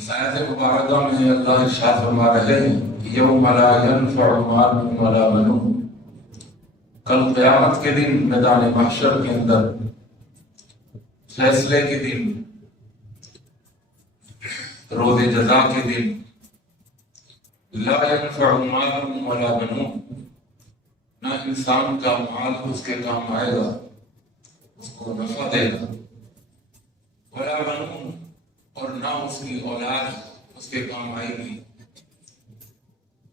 اس آیت مبارکہ میں اللہ ارشاد فرما رہے ہیں یوم لا ینفع مال ولا بنون، کل قیامت کے دن میدان محشر کے اندر فیصلے کے دن، روز جزا کے دن، لا ینفع مال ولا بنون، نہ انسان کا مال اس کے کام آئے گا، اس کو نفع دے گا، ولا بنون، اور نہ اس کی اولاد اس کے کام آئے گی،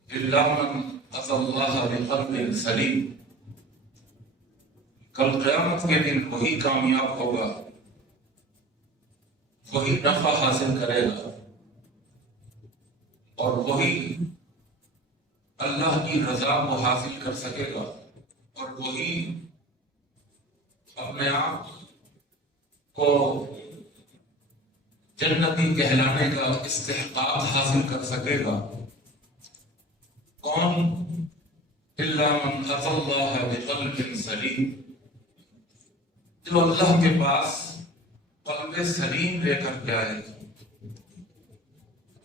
الا من اتی اللہ بقلب سلیم، کل قیامت کے دن وہی کامیاب ہوگا، وہی نفع حاصل کرے گا، اور وہی اللہ کی رضا کو حاصل کر سکے گا، اور وہی اپنے آپ کو جنتی کہلانے کا استحقاق حاصل کر سکے گا۔ کون؟ الا من اتی اللہ بقلب سلیم، جو اللہ کے پاس قلب سلیم لے کر کے آئے۔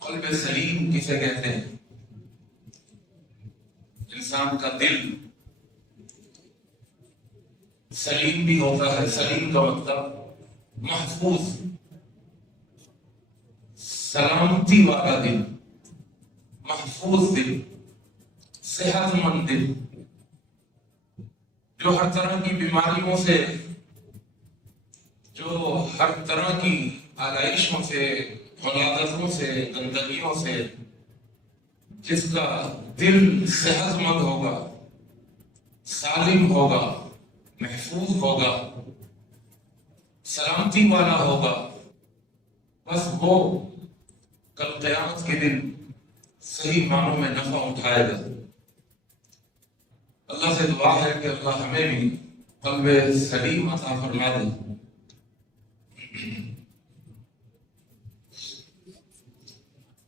قلب سلیم کسے کہتے ہیں؟ انسان کا دل سلیم بھی ہوتا ہے، سلیم کا مطلب محفوظ، سلامتی والا دل، محفوظ دل، صحت مند دل، جو ہر طرح کی بیماریوں سے، جو ہر طرح کی آلائشوں سے، حلادتوں سے، گندگیوں سے، جس کا دل صحت مند ہوگا، سالم ہوگا، محفوظ ہوگا، سلامتی والا ہوگا، بس وہ کل قیامت کے دن صحیح معنوں میں نفع اٹھائے گا۔ اللہ سے دعا ہے کہ اللہ ہمیں بھی قلب سلیم عطا فرما دے۔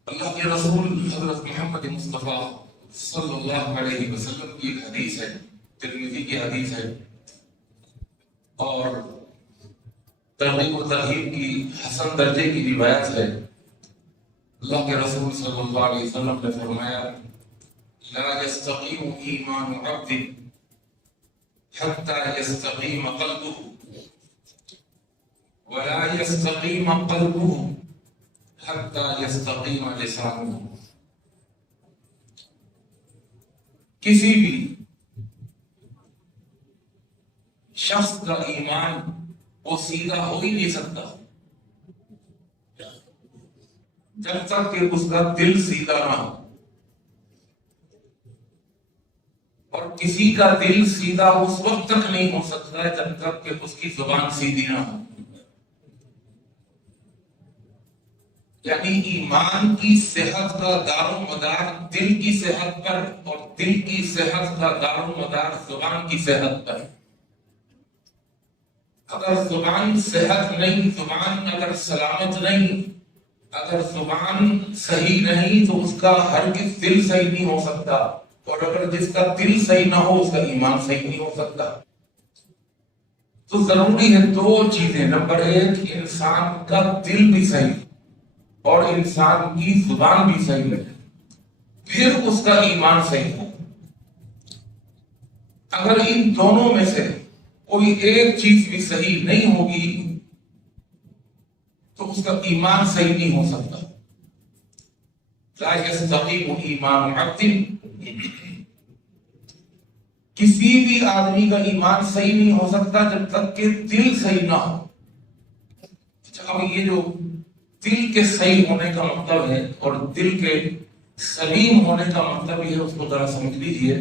اللہ کے رسول حضرت محمد مصطفیٰ صلی اللہ علیہ وسلم کی ایک حدیث ہے، ترمذی کی حدیث ہے، اور ترغیب و ترہیب کی حسن درجے کی روایت ہے۔ اللہ کے رسول صلی اللہ علیہ وسلم نے فرمایا لا يستقيم ایمان عبد حتى يستقيم قلبه ولا يستقيم قلبه حتى يستقيم لسانه، کسی بھی شخص کا ایمان وہ سیدھا ہو ہی نہیں سکتا جب تک کہ اس کا دل سیدھا نہ ہو، اور کسی کا دل سیدھا اس وقت تک نہیں ہو سکتا جب تک کہ اس کی زبان سیدھی نہ ہو۔ یعنی ایمان کی صحت کا دار و مدار دل کی صحت پر، اور دل کی صحت کا دار و مدار زبان کی صحت پر۔ اگر زبان صحت نہیں، زبان اگر سلامت نہیں، اگر زبان صحیح نہیں تو اس کا ہرگز دل صحیح نہیں ہو سکتا، اور اگر جس کا دل صحیح نہ ہو اس کا ایمان صحیح نہیں ہو سکتا۔ تو ضروری ہے دو چیزیں، نمبر ایک انسان کا دل بھی صحیح اور انسان کی زبان بھی صحیح ہے، پھر اس کا ایمان صحیح ہے۔ اگر ان دونوں میں سے کوئی ایک چیز بھی صحیح نہیں ہوگی تو اس کا ایمان صحیح نہیں ہو سکتا۔ لا يستقيم ایمان عبد، کسی بھی آدمی کا ایمان صحیح نہیں ہو سکتا جب تک کہ دل صحیح نہ ہو۔ اب یہ جو دل کے صحیح ہونے کا مطلب ہے اور دل کے سلیم ہونے کا مطلب یہ ہے، اس کو ذرا سمجھ لیجئے۔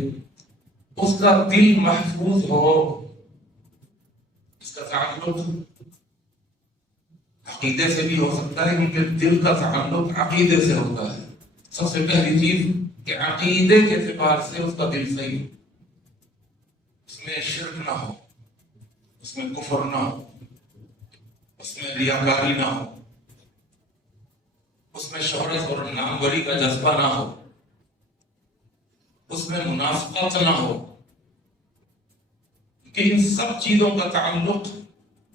اس کا دل محفوظ ہو، اس کا تعلق عقیدے سے بھی ہو سکتا ہے، کیونکہ دل کا تعلق عقیدے سے ہوتا ہے۔ سب سے پہلی چیز کہ عقیدے کے اعتبار سے اس کا دل صحیح، اس میں شرک نہ ہو، اس میں کفر نہ ہو، اس میں ریاکاری نہ ہو، اس میں شہرت اور ناموری کا جذبہ نہ ہو، اس میں منافقت نہ ہو، کہ ان سب چیزوں کا تعلق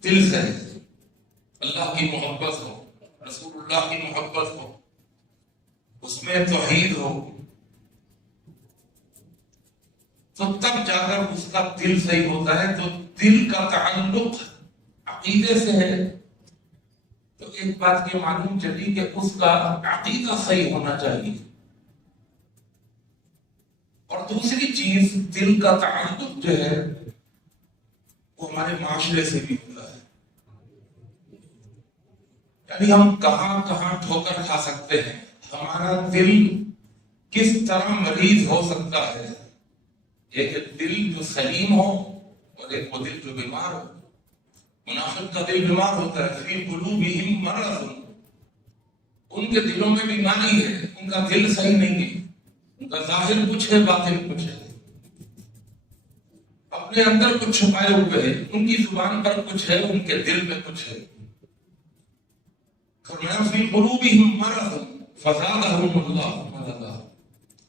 دل سے ہے۔ اللہ کی محبت ہو، رسول اللہ کی محبت ہو، میں توحید ہو، تو تب جا کر اس کا دل صحیح ہوتا ہے. تو دل کا تعلق عقیدے سے ہے، تو ایک بات یہ معلوم چلی کہ اس کا عقیدہ صحیح ہونا چاہیے. اور دوسری چیز، دل کا تعلق جو ہے وہ ہمارے معاشرے سے بھی ہوتا ہے. یعنی ہم کہاں کہاں ٹھوکر کھا سکتے ہیں، ہمارا دل کس طرح مریض ہو سکتا ہے. ایک دل جو سلیم ہو اور ایک وہ دل جو بیمار ہو. منافق کا دل بیمار ہوتا ہے، فی قلوبہم مرض، ان کے دلوں میں بیماری ہے، ان کا دل صحیح نہیں ہے، ان کا ظاہر کچھ ہے باطن کچھ ہے، اپنے اندر کچھ چھپائے ہوئے ہیں، ان کی زبان پر کچھ ہے، ان کے دل میں کچھ ہے. فرمایا فی قلوبہم مرض فزادہم اللہ مرضا.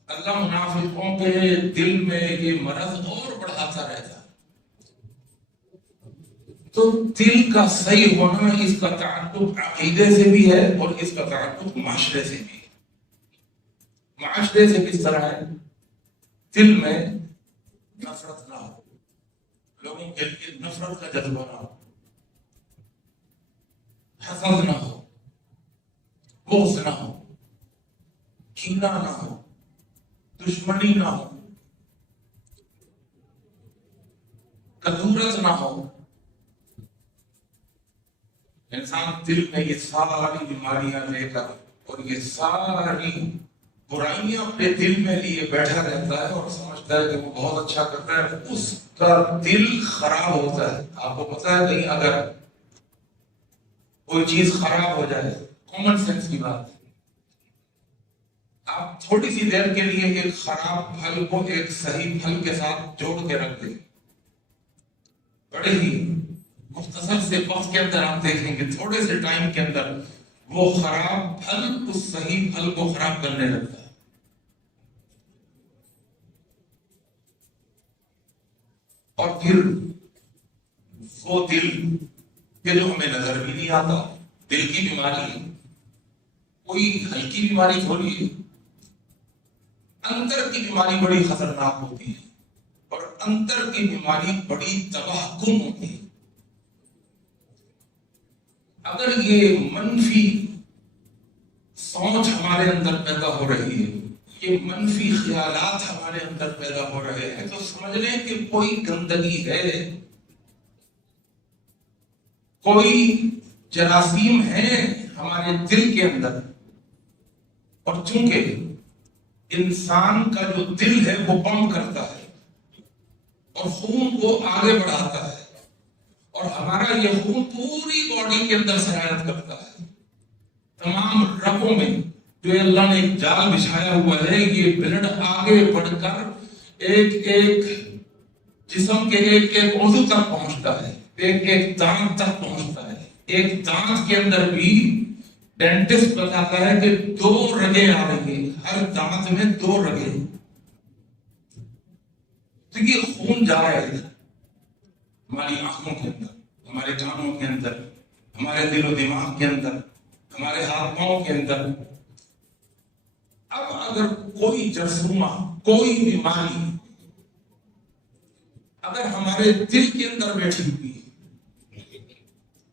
اللہ منافقوں کے دل میں یہ مرض اور بڑھاتا رہتا. تو دل کا صحیح ہونا، اس کا تعلق عقیدے سے بھی ہے اور اس کا تعلق معاشرے سے بھی ہے. معاشرے سے کس طرح ہے؟ دل میں نفرت نہ ہو، لوگوں کے لیے نفرت کا جذبہ نہ ہو، حسد نہ ہو، بغض نہ ہو، کینہ نہ ہو، دشمنی نہ ہو، کدورت نہ ہو. انسان دل میں یہ ساری بیماریاں لے کر اور یہ ساری برائیاں اپنے دل میں لیے بیٹھا رہتا ہے اور سمجھتا ہے کہ وہ بہت اچھا کرتا ہے، اس کا دل خراب ہوتا ہے. آپ کو پتا ہے کہیں اگر کوئی چیز خراب ہو جائے، کامن سینس کی بات ہے، آپ تھوڑی سی دیر کے لیے ایک خراب پھل کو ایک صحیح پھل کے ساتھ جوڑ کے رکھ دیں، بڑے ہی مختصر سے وقت کے اندر آپ دیکھیں گے تھوڑے سے ٹائم کے اندر وہ خراب پھل اس صحیح پھل کو خراب کرنے لگتا ہے. اور پھر وہ دل ہمیں نظر بھی نہیں آتا. دل کی بیماری کوئی ہلکی بیماری تھوڑی ہے، اندر کی بیماری بڑی خطرناک ہوتی ہے اور اندر کی بیماری بڑی تباہ کن ہوتی ہے. اگر یہ منفی سوچ ہمارے اندر پیدا ہو رہی ہے، یہ منفی خیالات ہمارے اندر پیدا ہو رہے ہیں، تو سمجھ لیں کہ کوئی گندگی ہے، کوئی جراثیم ہے ہمارے دل کے اندر. اور چونکہ انسان کا جو دل ہے وہ پمپ کرتا ہے اور خون کو آگے بڑھاتا ہے، اور ہمارا یہ خون پوری باڈی کے اندر سرایت کرتا ہے. تمام رگوں میں جو اللہ نے ایک جال بچھایا ہوا ہے، یہ بلڈ آگے بڑھ کر ایک ایک جسم کے ایک ایک عضو تک پہنچتا ہے، ایک ایک دانت تک پہنچتا ہے. ایک دانت کے اندر بھی ڈینٹسٹ بتاتا ہے کہ 2 رگیں آ رہی ہیں، ہر دانت میں 2 رگیں. تو یہ خون جا رہا ہے ہماری آنکھوں کے اندر، ہمارے کانوں کے اندر، ہمارے دل و دماغ کے اندر، ہمارے ہاتھ پاؤں کے اندر. اب اگر کوئی جرثومہ، کوئی بیماری اگر ہمارے دل کے اندر بیٹھی ہوئی ہے،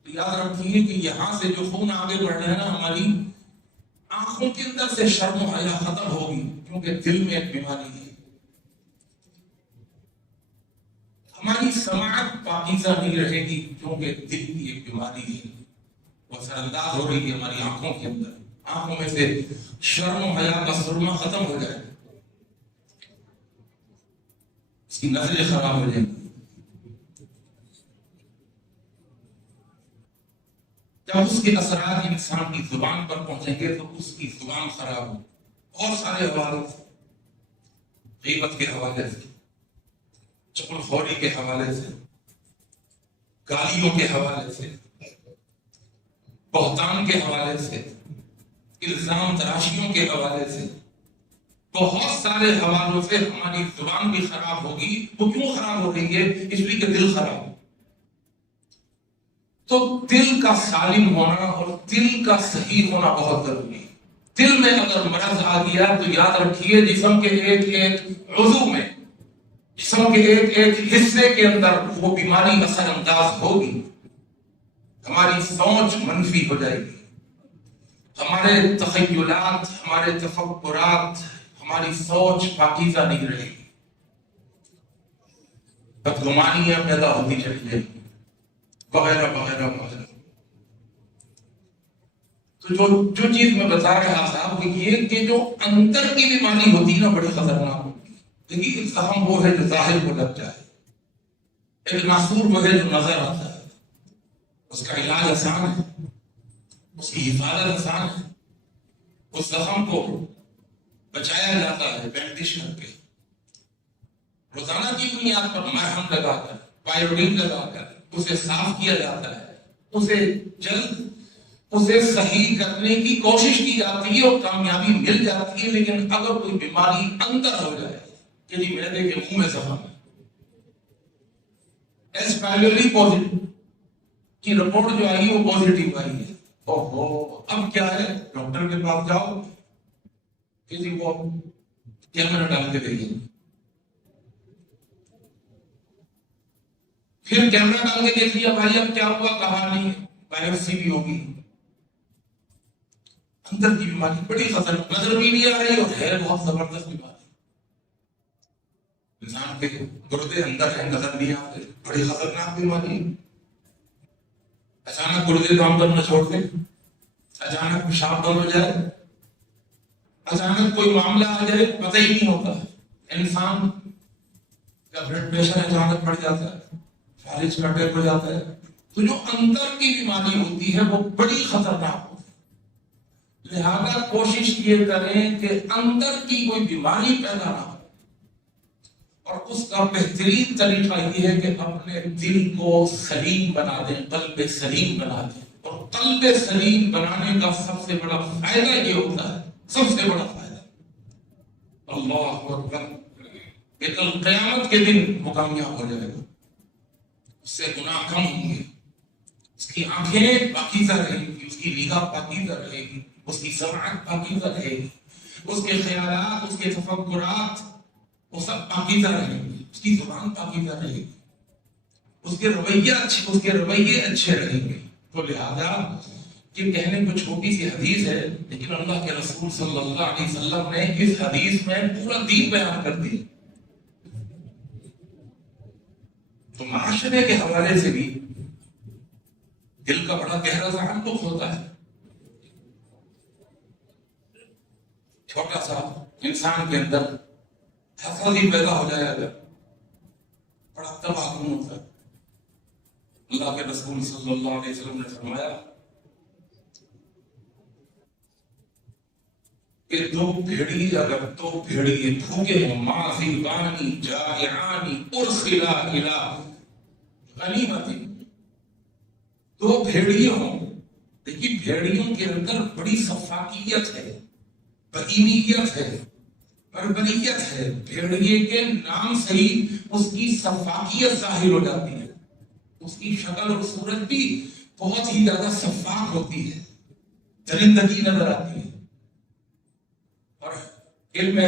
تو یاد رکھیے کہ یہاں سے جو خون آگے بڑھ رہا ہے نا، ہماری آنکھوں کے اندر سے شرم و حیا ختم ہوگی، کیونکہ دل میں ایک بیماری ہے. ہماری سماعت پاکیزہ نہیں رہے گی، کیونکہ دل کی ایک بیماری ہے، وہ اثر انداز ہو رہی ہے ہماری آنکھوں کے اندر. آنکھوں میں سے شرم و حیا کا سرمہ ختم ہو جائے، اس کی نظریں خراب ہو جائیں. جب اس کے اثرات انسان کی زبان پر پہنچیں گے تو اس کی زبان خراب ہو. بہت سارے حوالے سے، غیبت کے حوالے سے، چغل خوری کے حوالے سے، گالیوں کے حوالے سے، بہتان کے حوالے سے، الزام تراشیوں کے حوالے سے، بہت سارے حوالوں سے ہماری زبان بھی خراب ہوگی. وہ کیوں خراب ہو رہی ہے؟ اس لیے کہ دل خراب ہے. تو دل کا سالم ہونا اور دل کا صحیح ہونا بہت ضروری ہے. دل میں اگر مرض آ گیا تو یاد رکھیے جسم کے ایک ایک عضو میں، جسم کے ایک ایک حصے کے اندر وہ بیماری اثر انداز ہوگی، ہماری سوچ منفی ہو جائے گی، ہمارے تخیلات، ہمارے تفکرات، ہماری سوچ پاکیزہ نہیں رہے گی، بدگمانیاں پیدا ہوتی چلی جائیں گی، وغیرہ وغیرہ وغیرہ۔ تو جو چیز میں بتا رہا تھا وہ یہ کہ جو اندر کی بیماری ہوتی ہے نا بڑی خطرناک ہوتی ہے۔ دیکھیے زخم وہ ہے جو ظاہر کو لگ جائے، ایک معصور وہ ہے جو نظر آتا ہے، اس کا علاج آسان ہے، اس کی حفاظت آسان ہے، اس زخم کو بچایا جاتا ہے بینڈیج کر کے، روزانہ کی بنیاد پر مرہم لگا کر، پائروڈین لگا کر اسے صاف کیا جاتا ہے، اسے جلد اسے صحیح کرنے کی کوشش کی جاتی ہے اور کامیابی مل جاتی ہے۔ لیکن اگر کوئی بیماری اندر ہو جائے کہ جی معدے کے منہ میں زخم ہے، ایس پائلوری پوزیٹو کی رپورٹ جو آئی وہ پوزیٹیو آئی ہے، اوہو اب کیا ہے، ڈاکٹر کے پاس جاؤ کہ جی وہ کیمرہ ڈال کے دیکھیں، پھر کیمرہ ڈال کے دیکھ لیا بھائی اب کیا ہوا، کہا نہیں، بایوپسی بھی ہوگی، اندر کی بیماری بڑی خطرناک، نظر بھی نہیں آ رہی اور ہے بہت زبردست بیماری، انسان کے گردے اندر ہے نظر نہیں آتے، بڑی خطرناک بیماری، اچانک گردے کام کرنا چھوڑ دیں، اچانک پیشاب بند ہو جائے، اچانک کوئی معاملہ آ جائے پتہ ہی نہیں ہوتا، انسان کا بلڈ پریشر اچانک بڑھ جاتا ہے، فالج کا اٹیک ہو جاتا ہے۔ تو جو اندر کی بیماری ہوتی ہے وہ بڑی خطرناک ہوتی ہے، لہذا کوشش یہ کریں کہ اندر کی کوئی بیماری پیدا نہ ہو، اور اس کا بہترین طریقہ یہ ہے کہ اپنے دل کو سلیم بنا دیں، قلب سلیم بنا دیں، اور قلب سلیم بنانے کا سب سے بڑا فائدہ یہ ہوتا ہے، سب سے بڑا فائدہ اللہ اکبر کہ کل قیامت کے دن وہ کامیاب ہو جائے گا، اس سے گناہ کم ہوں گے، اس کی آنکھیں پاکیزہ رہیں گی، اس کی نگاہ پاکیزہ رہے گی، اس کی سماعت پاکیزہ رہے گی، اس کے خیالات، اس کے تفکرات وہ سب پاکیزہ رہیں گے، اس کی زبان پاکیزہ رہے گی، اس کے رویے اچھے رہیں گے۔ تو لہذا یہ کہنے کو چھوٹی سی حدیث ہے، لیکن اللہ کے رسول صلی اللہ علیہ وسلم نے اس حدیث میں پورا دین بیان کر دیا۔ تو معاشرے کے حوالے سے بھی دل کا بڑا گہرا تعلق ہوتا ہے، چھوٹا سا انسان کے اندر حسد پیدا ہو جائے اگر بڑا تباہ کن ہوتا ہے۔ اللہ کے رسول صلی اللہ علیہ وسلم نے فرمایا کہ دو بھیڑیے بھوکے ہوں، معذبانی جائعانی ارسلا الی غنیمت، دو بھیڑیے ہوں، دیکھیے بھیڑیوں کے اندر بڑی صفاقیت ہے، بہیمیت ہے، بربریت ہے، بھیڑیے کے نام سے ہی اس کی صفاقیت ظاہر ہو جاتی ہے، اس کی شکل اور صورت بھی بہت ہی زیادہ شفاف ہوتی ہے، درندگی نظر آتی ہے۔ اور علم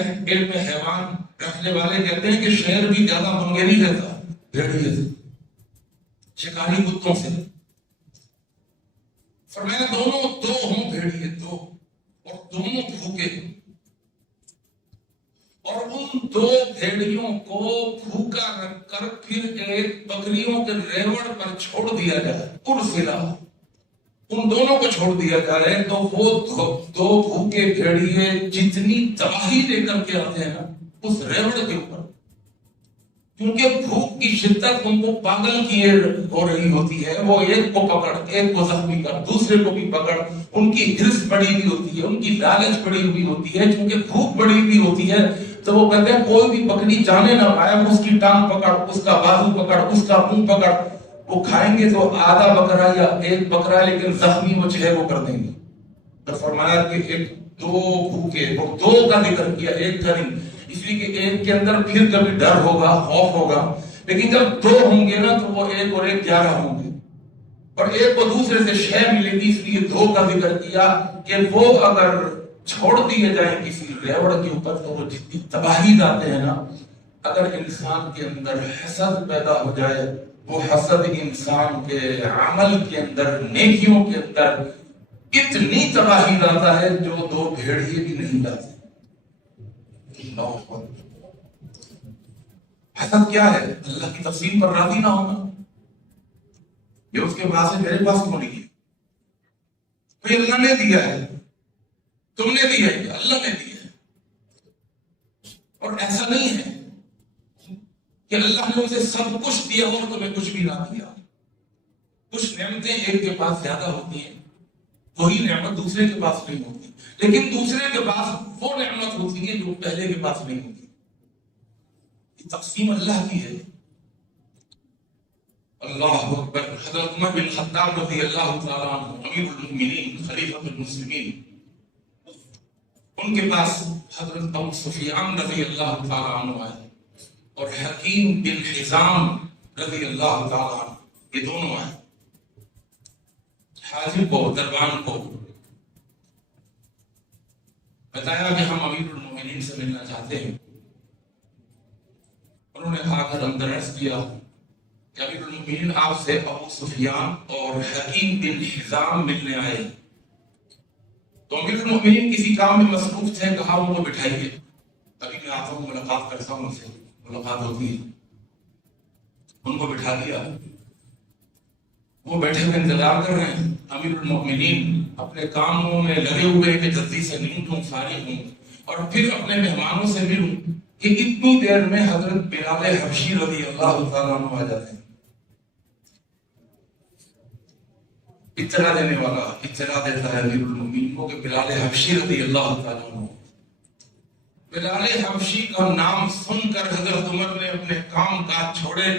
حیوان رکھنے والے کہتے ہیں کہ شیر بھی زیادہ منگے نہیں رہتا بھیڑیے سے، شکاری کتوں سے۔ فرمایا دونوں دو ہوں بھیڑیے، دو، اور دونوں بھوکے، اور ان دو بھیڑیوں کو بھوکا رکھ کر پھر ایک بکریوں کے ریوڑ پر چھوڑ دیا جائے، ارسلا، ان دونوں کو چھوڑ دیا جائے، تو وہ دو بھوکے بھیڑیے جتنی تباہی لے کر کے آتے ہیں نا اس ریوڑ کے اوپر، کیونکہ بھوک کی شدت ان کو پاگل کیے ہو رہی ہوتی ہے، وہ ایک کو پکڑ، ایک کو زخمی کر، دوسرے کو بھی پکڑ، ان کی ہرس بڑی ہوئی ہوتی ہے، ان کی لالچ بڑی ہوئی ہوتی ہے، چونکہ بھوک بڑی ہوئی ہوتی ہے تو وہ کہتے ہیں کوئی بھی بکری جانے نہ پائے، اس کی ٹانگ پکڑ، اس کا بازو پکڑ، اس کا منہ پکڑ، وہ کھائیں گے تو آدھا بکرا یا ایک بکرا، لیکن زخمی وہ 6 کو کر دیں گے۔ تو فرمایا کہ ایک دو بھوکے، وہ دو کا ذکر کیا، ایک کا نہیں، اس لیے کہ ایک کے اندر پھر کبھی ڈر ہوگا، خوف ہوگا، لیکن جب دو ہوں گے نا تو وہ ایک اور ایک 11 ہوں گے، اور ایک کو دوسرے سے شے ملے گی، اس لیے دو کا ذکر کیا کہ وہ اگر چھوڑ دیے جائیں کسی ریوڑ کے اوپر تو وہ جتنی تباہی لاتے ہیں نا، اگر انسان کے اندر حسد پیدا ہو جائے، وہ حسد انسان کے عمل کے اندر، نیکیوں کے اندر اتنی تباہی لاتا ہے جو دو بھیڑیے بھی نہیں لاتے۔ حسد کیا ہے؟ اللہ کی تقسیم پر راضی نہ ہونا۔ یہ اس کے پاس ہے، میرے پاس کیوں نہیں ہے؟ بھئی اللہ نے دیا ہے، تم نے دیا ہے، اللہ نے دیا ہے۔ اور ایسا نہیں ہے کہ اللہ نے اسے سب کچھ دیا اور تمہیں کچھ بھی نہ دیا۔ کچھ نعمتیں ایک کے پاس زیادہ ہوتی ہیں، وہی نعمت دوسرے کے پاس نہیں ہوتی، لیکن دوسرے کے پاس وہ نعمت ہوتی ہے جو پہلے کے پاس نہیں ہوتی۔ یہ تقسیم اللہ کی ہے۔ اللہ اکبر۔ حضرت عمر بن خطاب رضی اللہ تعالیٰ عنہ، امیر المؤمنین، خلیفۃ المسلمین، ان کے پاس حضرت ابو سفیان رضی اللہ تعالیٰ عنہ آئے اور حکیم بن حزام رضی اللہ تعالیٰ عنہ، یہ دونوں آئے حاجب کو، دربان کو بتایا کہ ہم امیر المؤمنین سے ملنا چاہتے ہیں۔ انہوں نے آ کر اندر عرض کیا کہ امیر المؤمنین آپ سے ابو سفیان اور حکیم بن حزام ملنے آئے۔ تو امیر المؤمنین کسی کام میں مصروف تھے، کہا ان کو بٹھائیے، ابھی میں آتا ہوں، ملاقات کرتا ہوں، ان سے ملاقات ہوتی ہے۔ ان کو بٹھا دیا، وہ بیٹھے ہوئے انتظار کر رہے ہیں۔ امیر المؤمنین اپنے کاموں میں لگے ہوئے کہ جلدی سے نمٹوں، فارغ ہوں اور پھر اپنے مہمانوں سے ملوں، کہ اتنی دیر میں حضرت بلال حبشی رضی اللہ تعالیٰ عنہ آ جاتے ہیں۔ اطلاع دینے والا اطلاع دیتا ہے امیر المؤمنین کو کہ بلال حبشی رضی اللہ تعالیٰ عنہ۔ بلال حبشی کا نام سن کر حضرت عمر نے اپنے کام کاج چھوڑے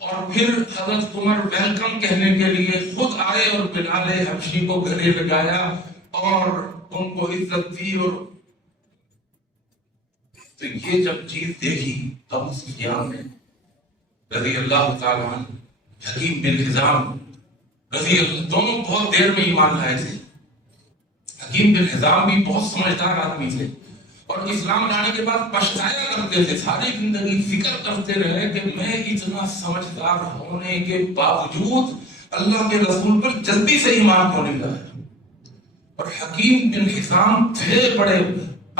اور پھر حضرت عمر ویلکم کہنے کے لیے خود آئے اور بلال حبشی کو گلے لگایا اور ان کو عزت دی۔ اور تو یہ جب چیز دیکھی ابو سفیان نے رضی اللہ تعالیٰ عنہ، حکیم بن حزام رضی اللہ، دونوں بہت دیر میں ایمان لائے تھے۔ حکیم بن حزام بھی بہت سمجھدار آدمی تھے اور اسلام لانے کے بعد پچھتایا کرتے تھے، ساری زندگی فکر کرتے رہے کہ میں اتنا سمجھدار ہونے کے باوجود اللہ کے رسول پر جلدی سے ایمان کیوں نہیں لایا۔ اور حکیم بن حزام تھے بڑے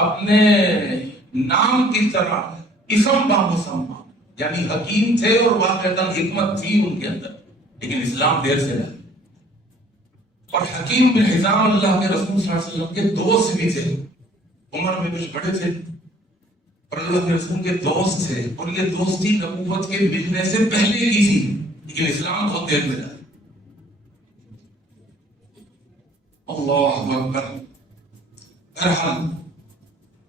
اپنے نام کی طرح اسم بامسم، یعنی حکیم تھے اور واقعتاً حکمت تھی ان کے اندر، لیکن اسلام دیر سے رہا۔ اور حکیم بن حزام اللہ کے رسول صلی اللہ علیہ وسلم کے دوست بھی تھے، عمر میں کچھ بڑے تھے اور اللہ کے رسول کے دوست تھے، اور یہ دوستی نبوت کے ملنے سے پہلے کی تھی، لیکن اسلام بہت دیر میں رہا۔ اللہ اکبر۔ بہرحال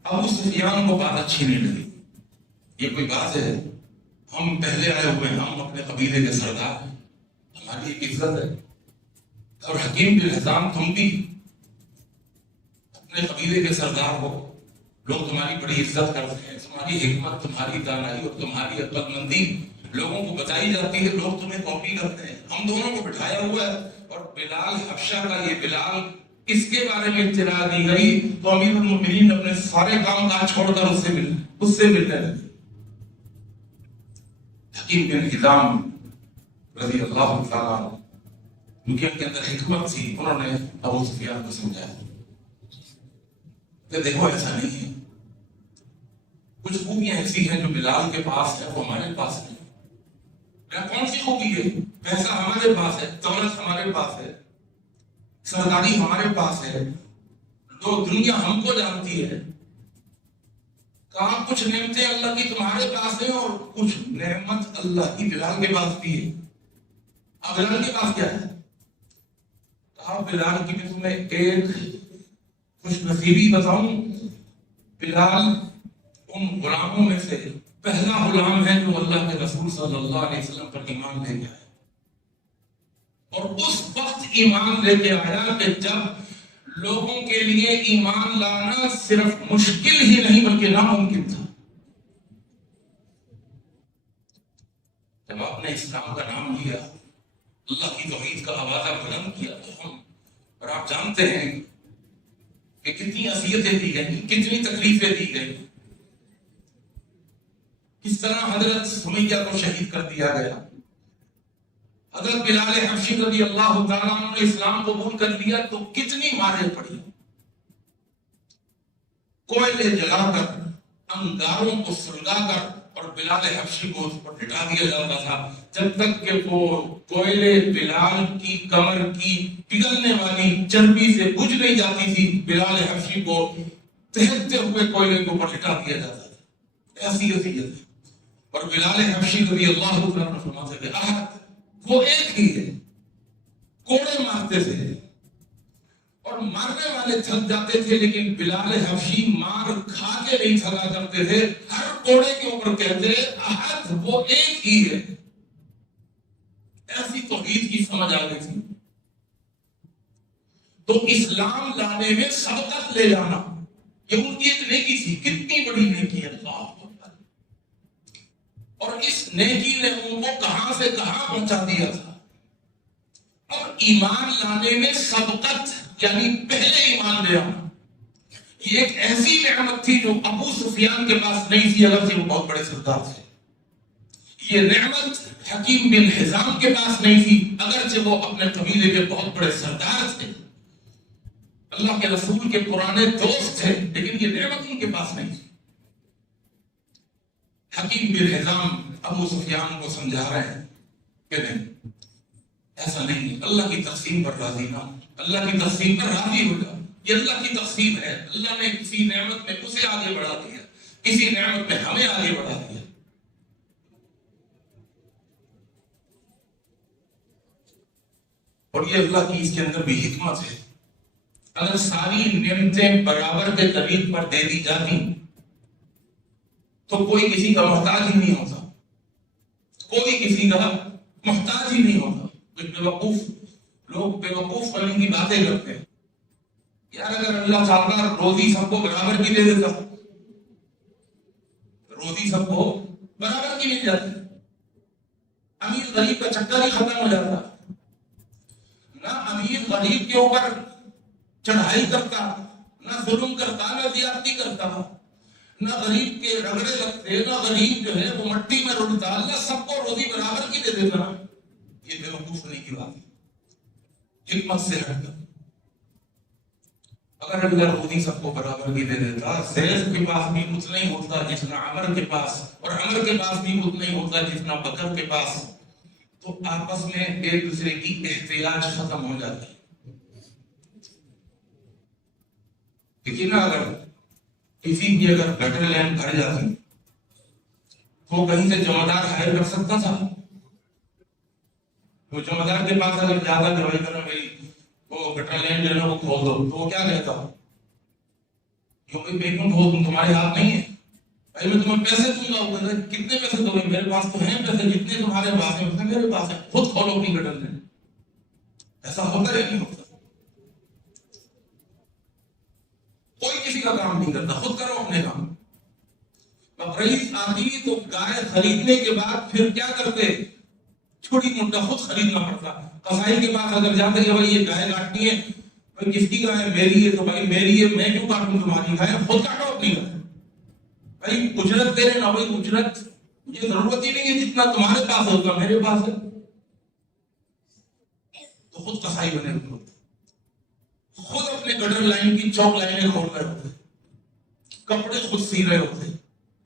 ابو سفیان کو بات اچھی نہیں لگی۔ یہ کوئی بات ہے؟ ہم پہلے آئے ہوئے ہیں، ہم اپنے قبیلے کے سردار ہیں، ہماری ایک عزت ہے۔ اور حکیم بن حزام تم بھی اپنے قبیلے کے سردار ہو، لوگ تمہاری بڑی عزت کرتے ہیں، تمہاری حکمت، تمہاری دانائی اور تمہاری عقل مندی لوگوں کو بتائی جاتی ہے، لوگ تمہیں کاپی کرتے ہیں۔ ہم دونوں کو بٹھایا ہوا ہے اور بلال حبشہ کا یہ بلال، اس کے بارے میں اطلاع دی گئی تو امیر المؤمنین اپنے سارے کام کاج چھوڑ کر اس سے ملنے لگے۔ حکیم بن حزام رضی اللہ تعالیٰ عنہ، ان کے اندر حکمت تھی، انہوں نے ابو سفیان کو سمجھایا کہ دیکھو ایسا نہیں ہے، کچھ خوبیاں ایسی ہیں جو بلال کے پاس ہے وہ ہمارے پاس نہیں۔ کون سی خوبی ہے؟ پیسہ ہمارے پاس ہے، دولت ہمارے پاس ہے، سرداری ہمارے پاس ہے، لوگ دنیا ہم کو جانتی ہے۔ کہاں کچھ نعمتیں اللہ کی تمہارے پاس ہیں اور کچھ نعمت اللہ کی بلال کے پاس بھی ہے۔ اب بلال کے پاس کیا ہے؟ کہا بلال کی بھی تمہیں ایک خوش نصیبی بتاؤں، بلال ان غلاموں میں سے پہلا غلام ہے جو اللہ کے رسول صلی اللہ علیہ وسلم پر ایمان لے کے آیا، اور اس وقت ایمان لے کے آیا کہ جب لوگوں کے لیے ایمان لانا صرف مشکل ہی نہیں بلکہ ناممکن تھا۔ جب آپ نے اسلام کا نام لیا، اللہ کی توحید کا آوازہ بلند کیا تو ہم، اور آپ جانتے ہیں کہ کتنی اذیتیں دی گئی، کتنی تکلیفیں دی گئی، کس طرح حضرت سمیہ کو شہید کر دیا گیا. حضرت بلال حبشی رضی اللہ تعالیٰ عنہ نے اسلام قبول کر لیا تو کتنی ماریں پڑی، کوئلے جلا کر، انگاروں کو سلگا کر، اور بلال حبشی کو اس پر لٹا دیا جاتا تھا جب تک کہ وہ کوئلے بلال کی کمر کی پگھلنے والی چربی سے بجھ نہیں جاتی تھی. بلال حبشی کو تہتے ہوئے کوئلے کے اوپر لٹا دیا جاتا تھا. ایسی اذیت ہے. اور بلال حبشی رضی اللہ عنہ فرماتے تھے احد وہ ایک ہی ہے. کوڑے مارتے تھے اور مارنے والے تھک جاتے تھے، لیکن بلال حبشی مار کھا کے نہیں تھکا کرتے تھے. ہر کوڑے کے اوپر کہتے احد وہ ایک ہی ہے. ایسی توحید کی سمجھ آ گئی تھی. تو اسلام لانے میں سبقت لے جانا یہ ان کی ایک نیکی تھی. کتنی بڑی نیکی ہے، اللہ اکبر. اور اس نیکی نے ان کو کہاں سے کہاں پہنچا دیا تھا. اور ایمان لانے میں سبقت یعنی پہلے ایمان لے آنا یہ ایک ایسی نعمت تھی جو ابو سفیان کے پاس نہیں تھی، اگرچہ وہ بہت بڑے سردار تھے. یہ نعمت حکیم بن حزام کے پاس نہیں تھی، اگرچہ وہ اپنے قبیلے کے بہت بڑے سردار تھے، اللہ کے رسول کے پرانے دوست تھے، لیکن یہ نعمت ان کے پاس نہیں تھی. حکیم بن حزام ابو سفیان کو سمجھا رہے ہیں کہ نہیں، ایسا نہیں، اللہ کی تقسیم پر راضی نہ، اللہ کی تقسیم پر راضی ہو جا. یہ اللہ کی تقسیم ہے. اللہ نے کسی نعمت میں اسے آگے بڑھا دیا، کسی نعمت میں ہمیں آگے بڑھا دیا. اور یہ اللہ کی اس کے اندر بھی حکمت ہے. اگر ساری نعمتیں برابر کے قریب پر دے دی جاتی تو کوئی کسی کا محتاج ہی نہیں ہوتا، کوئی کسی کا محتاج ہی نہیں ہوتا. بیوقوف لوگ بیوقوف بننے کی باتیں کرتے ہیں. یار اگر اللہ چاہتا روزی سب کو برابر کی دے دیتا، روزی سب کو برابر کی مل جاتی، امیر غریب کا چکر ہی ختم ہو جاتا. نہ امیر غریب کے اوپر چڑھائی کرتا، نہ ظلم کرتا، نہ زیادتی کرتا، نہ غریب کے رگڑے لگتے، نہ غریب جو ہے وہ مٹی میں رلتا. اللہ سب کو روزی برابر کی دے دیتا. یہ بیوقوف ہونے کی بات ہے. حکمت سے ہٹ کر اگر اللہ روزی سب کو برابر کی دے دیتا، زید کے پاس بھی اتنا ہی ہوتا جتنا عمر کے پاس، اور عمر کے پاس بھی اتنا ہی ہوتا جتنا بکر کے پاس، تو آپس میں ایک دوسرے کی احتیاج ختم ہو جاتی. لیکن اگر کسی کی اگر گٹر لینڈ بھر جاتی تو کہیں سے جمعدار ہائر کر سکتا تھا. تو جمعدار کے پاس اگر جاتا کہ بھائی کرنا بھائی وہ گٹر لینڈ جو ہے نا وہ کھول دو، تو وہ کیا کہتا؟ کیونکہ بیکن کھول دوں، تمہارے ہاتھ نہیں ہے بھائی، میں تمہیں پیسے دوں گا. وہ کہتا کتنے پیسے دو گے؟ میرے پاس تو ہیں پیسے، جتنے تمہارے پاس ہیں میرے پاس ہیں، خود کھولو اپنی گٹر لینڈ. ایسا ہوتا ہے نہیں ہوتا؟ کوئی کسی کا کام نہیں کرتا، خود کرو اپنے کام. بقرعید آتی تو گائے خریدنے کے بعد پھر کیا کرتے؟ چھوٹی موٹا خود خریدنا پڑتا. قصائی کے پاس اگر جاتے کہ بھائی یہ گائے کاٹنی ہے، بھائی کس کی گائے؟ میری ہے. تو بھائی میری ہے، میں کیوں کاٹوں تمہاری گائے؟ خود کاٹو اپنی گائے. بھائی اجرت دے رہے نا، بھائی اجرت مجھے ضرورت ہی نہیں ہے، جتنا تمہارے پاس ہوگا میرے پاس ہے. تو خود قصائی بنے ہوتے، خود اپنے گٹر لائن کی چوک لائنیں کھول رہے ہوتے، کپڑے خود سی رہے ہوتے.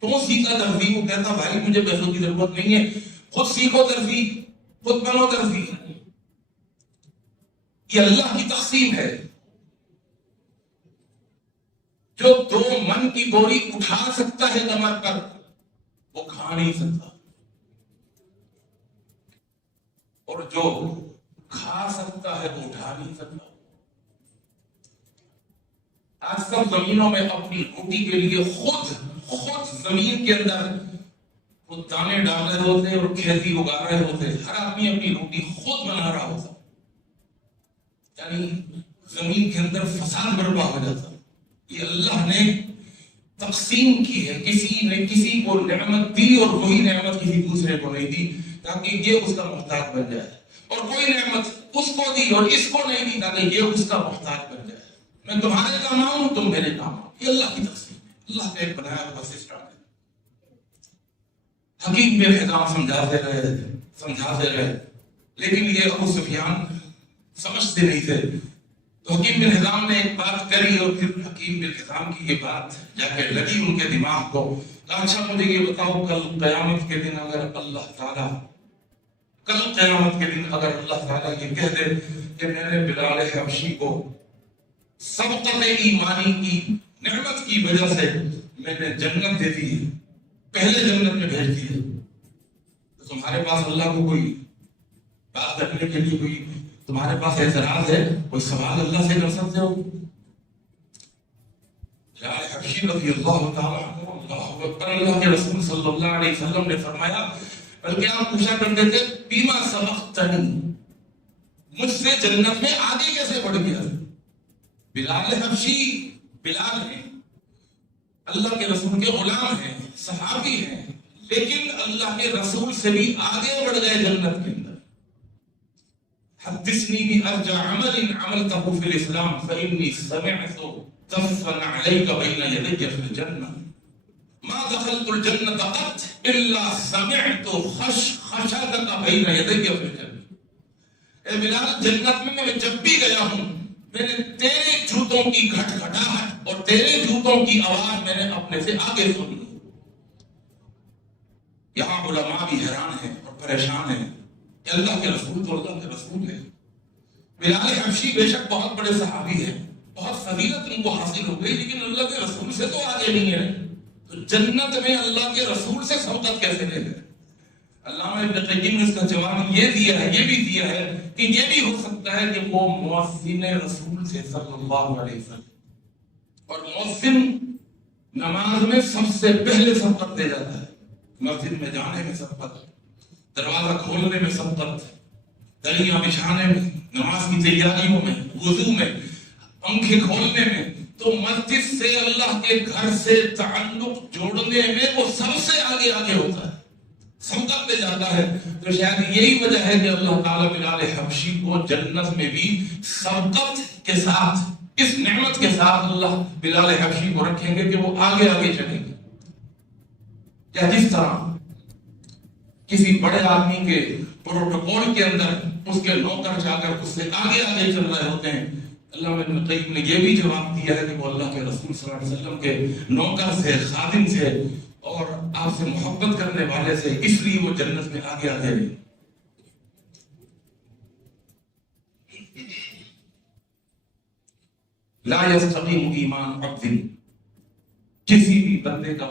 تو سیکھا درزی، وہ کہتا بھائی مجھے پیسوں کی ضرورت نہیں ہے، خود سیکھو درزی، خود بنو درزی. یہ اللہ کی تقسیم ہے. جو 2 من کی بوری اٹھا سکتا ہے کمر پر، وہ کھا نہیں سکتا، اور جو کھا سکتا ہے وہ اٹھا نہیں سکتا. آج سب زمینوں میں اپنی روٹی کے لیے خود زمین کے اندر وہ دانے ڈال رہے ہوتے اور کھیتی اگا رہے ہوتے. ہر آدمی اپنی روٹی خود بنا رہا ہوتا، یعنی زمین کے اندر فساد برپا ہو جاتا. یہ اللہ نے تقسیم کی ہے. کسی نے کسی کو نعمت دی اور وہی نعمت کسی دوسرے کو نہیں دی تاکہ یہ اس کا محتاج بن جائے، اور کوئی نعمت اس کو دی اور اس کو نہیں دی تاکہ یہ اس کا محتاج بن جائے. میں تمہارے کام آؤں تم میرے کام آؤ. یہ اللہ کی تقسیم ہے، اللہ کا ایک بنایا ہوا سسٹم ہے. حکیم بن حزام سمجھاتے رہے لیکن یہ ابو سفیان سمجھتے نہیں تھے. تو حکیم بن حزام نے ایک بات کری اور پھر حکیم بن حزام کی یہ بات جا کے لگی ان کے دماغ کو. اچھا مجھے یہ بتاؤ، کل قیامت کے دن اگر اللہ تعالیٰ یہ کہہ دے کہ میں نے بلال حبشی کو سبقت ایمانی کی نعمت کی وجہ سے میں نے جنت دے دی، پہلے جنت میں بھیج دی ہے، تو تمہارے پاس اللہ کو کوئی بات کرنے کے لیے کوئی تمہارے پاس اعتراض ہے؟ کوئی سوال اللہ سے کر سکتے ہو؟ بلال حبشی رضی اللہ تعالیٰ عنہ، اللہ اکبر، اللہ کے رسول صلی اللہ علیہ وسلم نے فرمایا، بلکہ آپ پوچھا کرتے تھے بیما سبقتنی، مجھ سے جنت میں آگے کیسے بڑھ گیا؟ بلال حبشی بلال ہیں، اللہ کے رسول کے غلام ہیں، صحابی ہیں، لیکن اللہ کے رسول سے بھی آگے بڑھ گئے جنت کے اندر. حدثنی بأرجع عمل عملته في الإسلام فإني سمعت تفا عليك بين يدي في الجنة ما دخلت الجنة قط إلا سمعت خشخشتك بين يدي في الجنة. اے بلال، جنت میں جب بھی گیا ہوں میں نے تیرے جوتوں کی گھٹگھٹاہٹ اور تیرے جوتوں کی آواز میں نے اپنے سے آگے سنی. یہاں علماء بھی حیران ہیں اور پریشان ہیں کہ اللہ کے رسول تو اللہ کے رسول ہے. بلال حبشی بے شک بہت بڑے صحابی ہیں، بہت فضیلت ان کو حاصل ہو گئی، لیکن اللہ کے رسول سے تو آگے نہیں ہے. تو جنت میں اللہ کے رسول سے سبقت کیسے لے گئے؟ علامہ ابن قیم نے اس کا جواب یہ دیا ہے، یہ بھی دیا ہے کہ یہ بھی ہو سکتا ہے کہ وہ مؤذن رسول سے صلی اللہ علیہ وسلم، اور مؤذن نماز میں سب سے پہلے سبقت دے جاتا ہے. مسجد میں جانے میں سبقت، دروازہ کھولنے میں سبقت، دلیاں بچھانے میں، نماز کی تیاریوں میں، وضو میں، پنکھے کھولنے میں. تو مسجد سے اللہ کے گھر سے تعلق جوڑنے میں وہ سب سے آگے ہوتا ہے، سبقت لے جاتا ہے. تو شاید یہی وجہ ہے کہ اللہ تعالیٰ بلال حبشی کو جنت میں بھی سبقت کے ساتھ، اس نعمت کے ساتھ اللہ بلال حبشی کو رکھیں گے کہ وہ آگے چلیں گے. یا جس طرح کسی بڑے آدمی کے پروٹوکول کے اندر اس کے نوکر جا کر اس سے آگے چل رہے ہوتے ہیں، اللہ ابن قیم نے یہ بھی جواب دیا ہے کہ وہ اللہ کے رسول صلی اللہ علیہ وسلم کے نوکر سے، خادم سے اور آپ سے محبت کرنے والے سے، اس لیے وہ جنت میں آگے رہے. لا یستقیم ایمان عبد، کسی بھی بندے کا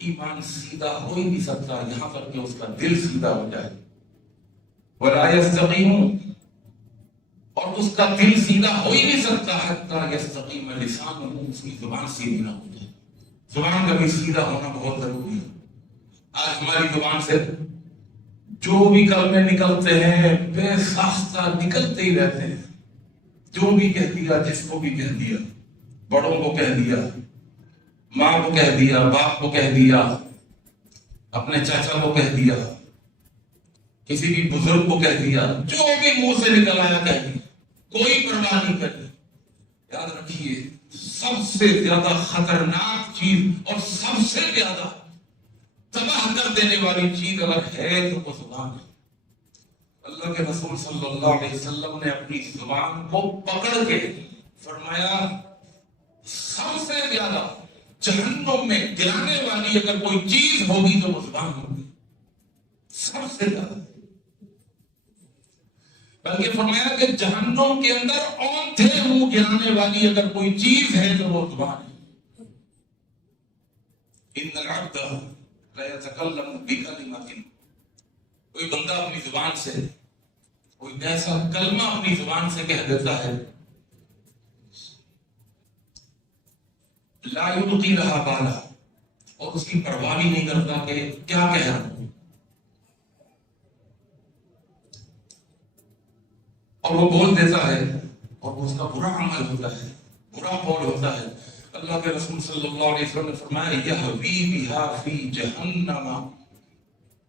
ایمان سیدھا ہو ہی نہیں سکتا یہاں پر کہ اس کا دل سیدھا ہو جائے. ولا یستقیم، اور اس کا دل سیدھا ہو ہی نہیں سکتا حتی یستقیم لسانہ، اس کی زبان سیدھی نہ ہو جائے. زبان کا بھی سیدھا ہونا بہت ضروری ہے. آج ہماری زبان سے جو بھی کلمے نکلتے ہیں بے ساختہ نکلتے ہی رہتے ہیں. جو بھی کہہ دیا، جس کو بھی کہہ دیا، بڑوں کو کہہ دیا، ماں کو کہہ دیا، باپ کو کہہ دیا، اپنے چاچا کو کہہ دیا، کسی بھی بزرگ کو کہہ دیا، جو بھی منہ سے نکل آیا کہہ دیا، کوئی پرواہ نہیں کرتی. یاد رکھیے سب سے زیادہ خطرناک چیز اور سب سے زیادہ تباہ کر دینے والی چیز اگر ہے تو وہ زبان ہے. اللہ کے رسول صلی اللہ علیہ وسلم نے اپنی زبان کو پکڑ کے فرمایا سب سے زیادہ جہنم میں گرانے والی اگر کوئی چیز ہوگی تو وہ زبان ہوگی، سب سے زیادہ. بلکہ فرمایا کہ جہنم کے اندر اونٹے منہ گرانے والی اگر کوئی چیز ہے تو وہ زبان ہے. ان العبد لا يتكلم بكلمة، کوئی بندہ اپنی زبان سے کوئی ایسا کلمہ اپنی زبان سے کہہ دیتا ہے لا یلقی لہا بالا، اور اس کی پرواہ بھی نہیں کرتا کہ کیا کہہ رہا ہوں، اور وہ بول دیتا ہے اور اس کا برا عمل ہوتا ہے، برا قول ہوتا ہے. اللہ کے رسول صلی اللہ علیہ وسلم نے فرمایا یہوی بہا فی جہنم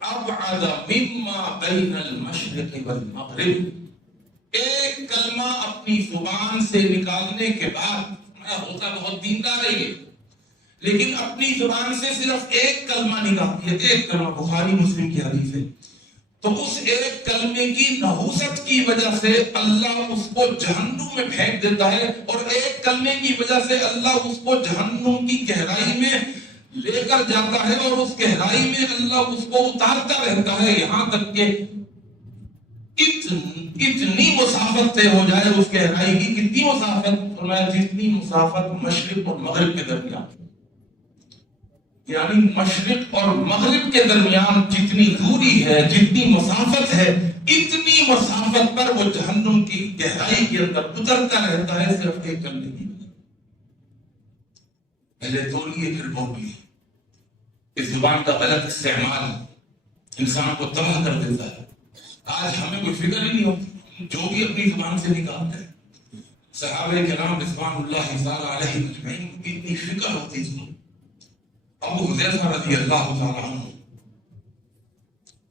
ابعد مما بین المشرق والمغرب، ایک کلمہ اپنی زبان سے نکالنے کے بعد، میں ہوتا بہت دیندار ہے یہ، لیکن اپنی زبان سے صرف ایک کلمہ نکال، یہ ایک کلمہ بخاری مسلم کی حدیث ہے، تو اس ایک کلمے کی نحوست کی وجہ سے اللہ اس کو جہنم میں پھینک دیتا ہے، اور ایک کلمے کی وجہ سے اللہ اس کو جہنم کی گہرائی میں لے کر جاتا ہے، اور اس گہرائی میں اللہ اس کو اتارتا رہتا ہے، یہاں تک کہ اتنی مسافت طے ہو جائے اس گہرائی کی۔ کتنی مسافت؟ فرمایا جتنی مسافت مشرق اور مغرب کے درمیان، یعنی مشرق اور مغرب کے درمیان جتنی دوری ہے، جتنی مسافت ہے، اتنی مسافت پر وہ جہنم کی گہرائی کے اندر اترتا رہتا ہے، صرف ایک کلمے کی وجہ۔ پہلے تو لیے پھر بول لیے۔ اس زبان کا غلط استعمال انسان کو تباہ کر دیتا ہے۔ آج ہمیں کوئی فکر ہی نہیں ہوتی، جو بھی اپنی زبان سے نکالتے ہیں۔ صحابہ کرام رضوان اللہ تعالی علیہم اجمعین کو اتنی فکر ہوتی تھی۔ ابو حذیفہ رضی اللہ تعالی عنہ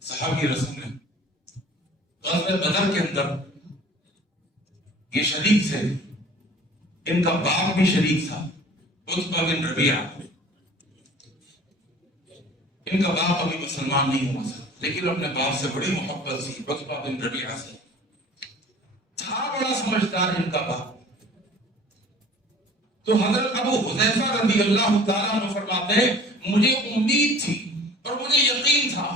صحابی رسول ہیں، غزوہ بدر کے اندر یہ شریک تھے، ان کا باپ بھی شریک تھا، عتبہ بن ربیعہ۔ ان کا باپ ابھی مسلمان نہیں ہوا تھا، لیکن اپنے باپ سے بڑی محبت تھی، عتبہ بن ربیعہ سے۔ تھا بڑا سمجھدار ان کا باپ۔ تو حضرت ابو حذیفہ رضی اللہ تعالیٰ عنہ فرماتے ہیں مجھے امید تھی اور مجھے یقین تھا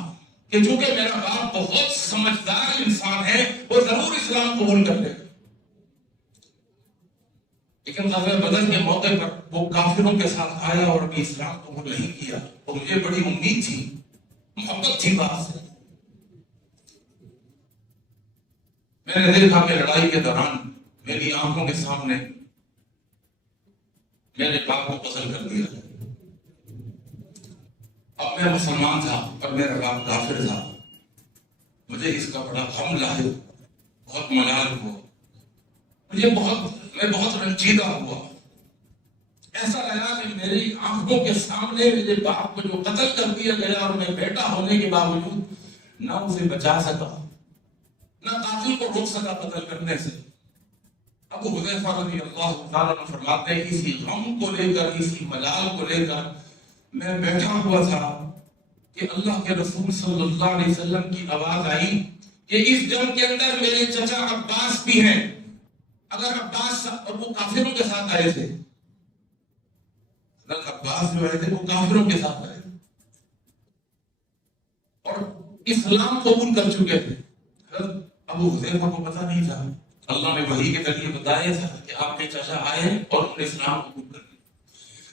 کہ چونکہ میرا باپ بہت سمجھدار انسان ہے، وہ ضرور اسلام قبول کر لے گا۔ لیکن غزوہ بدر کے موقع پر وہ کافروں کے ساتھ آیا اور ابھی اسلام قبول نہیں کیا، تو مجھے بڑی امید تھی، محبت تھی باپ سے۔ میں نے دیکھا کہ لڑائی کے دوران میری آنکھوں کے سامنے میرے باپ کو قتل کر دیا۔ اب میں مسلمان تھا اور میرا باپ کافر تھا، مجھے اس کا بڑا غم لاحق، بہت ملال ہوا، میں بہت رنجیدہ ہوا۔ ایسا لگا کہ میری آنکھوں کے سامنے میرے باپ کو جو قتل کر دیا گیا، اور میں بیٹا ہونے کے باوجود نہ اسے بچا سکا، نہ قاتل کو روک سکا قتل کرنے سے۔ ابو حذیفہ رضی اللہ تعالیٰ عنہ فرماتے ہیں اسی غم کو لے کر، اسی ملال کو لے کر میں بیٹھا ہوا تھا کہ اللہ کے رسول صلی اللہ علیہ وسلم کی آواز آئی کہ اس جنگ کے اندر میرے چچا عباس بھی ہیں۔ اگر عباس اور وہ کافروں کے ساتھ آئے تھے، حضرت عباس جو آئے تھے وہ کافروں کے ساتھ آئے تھے اور اسلام قبول کر چکے تھے۔ حضرت ابو حذیفہ کو پتہ نہیں تھا، اللہ نے وحی کے ذریعے بتایا تھا کہ آپ کے چچا آئے اور انہوں نے اسلام قبول کر لیا۔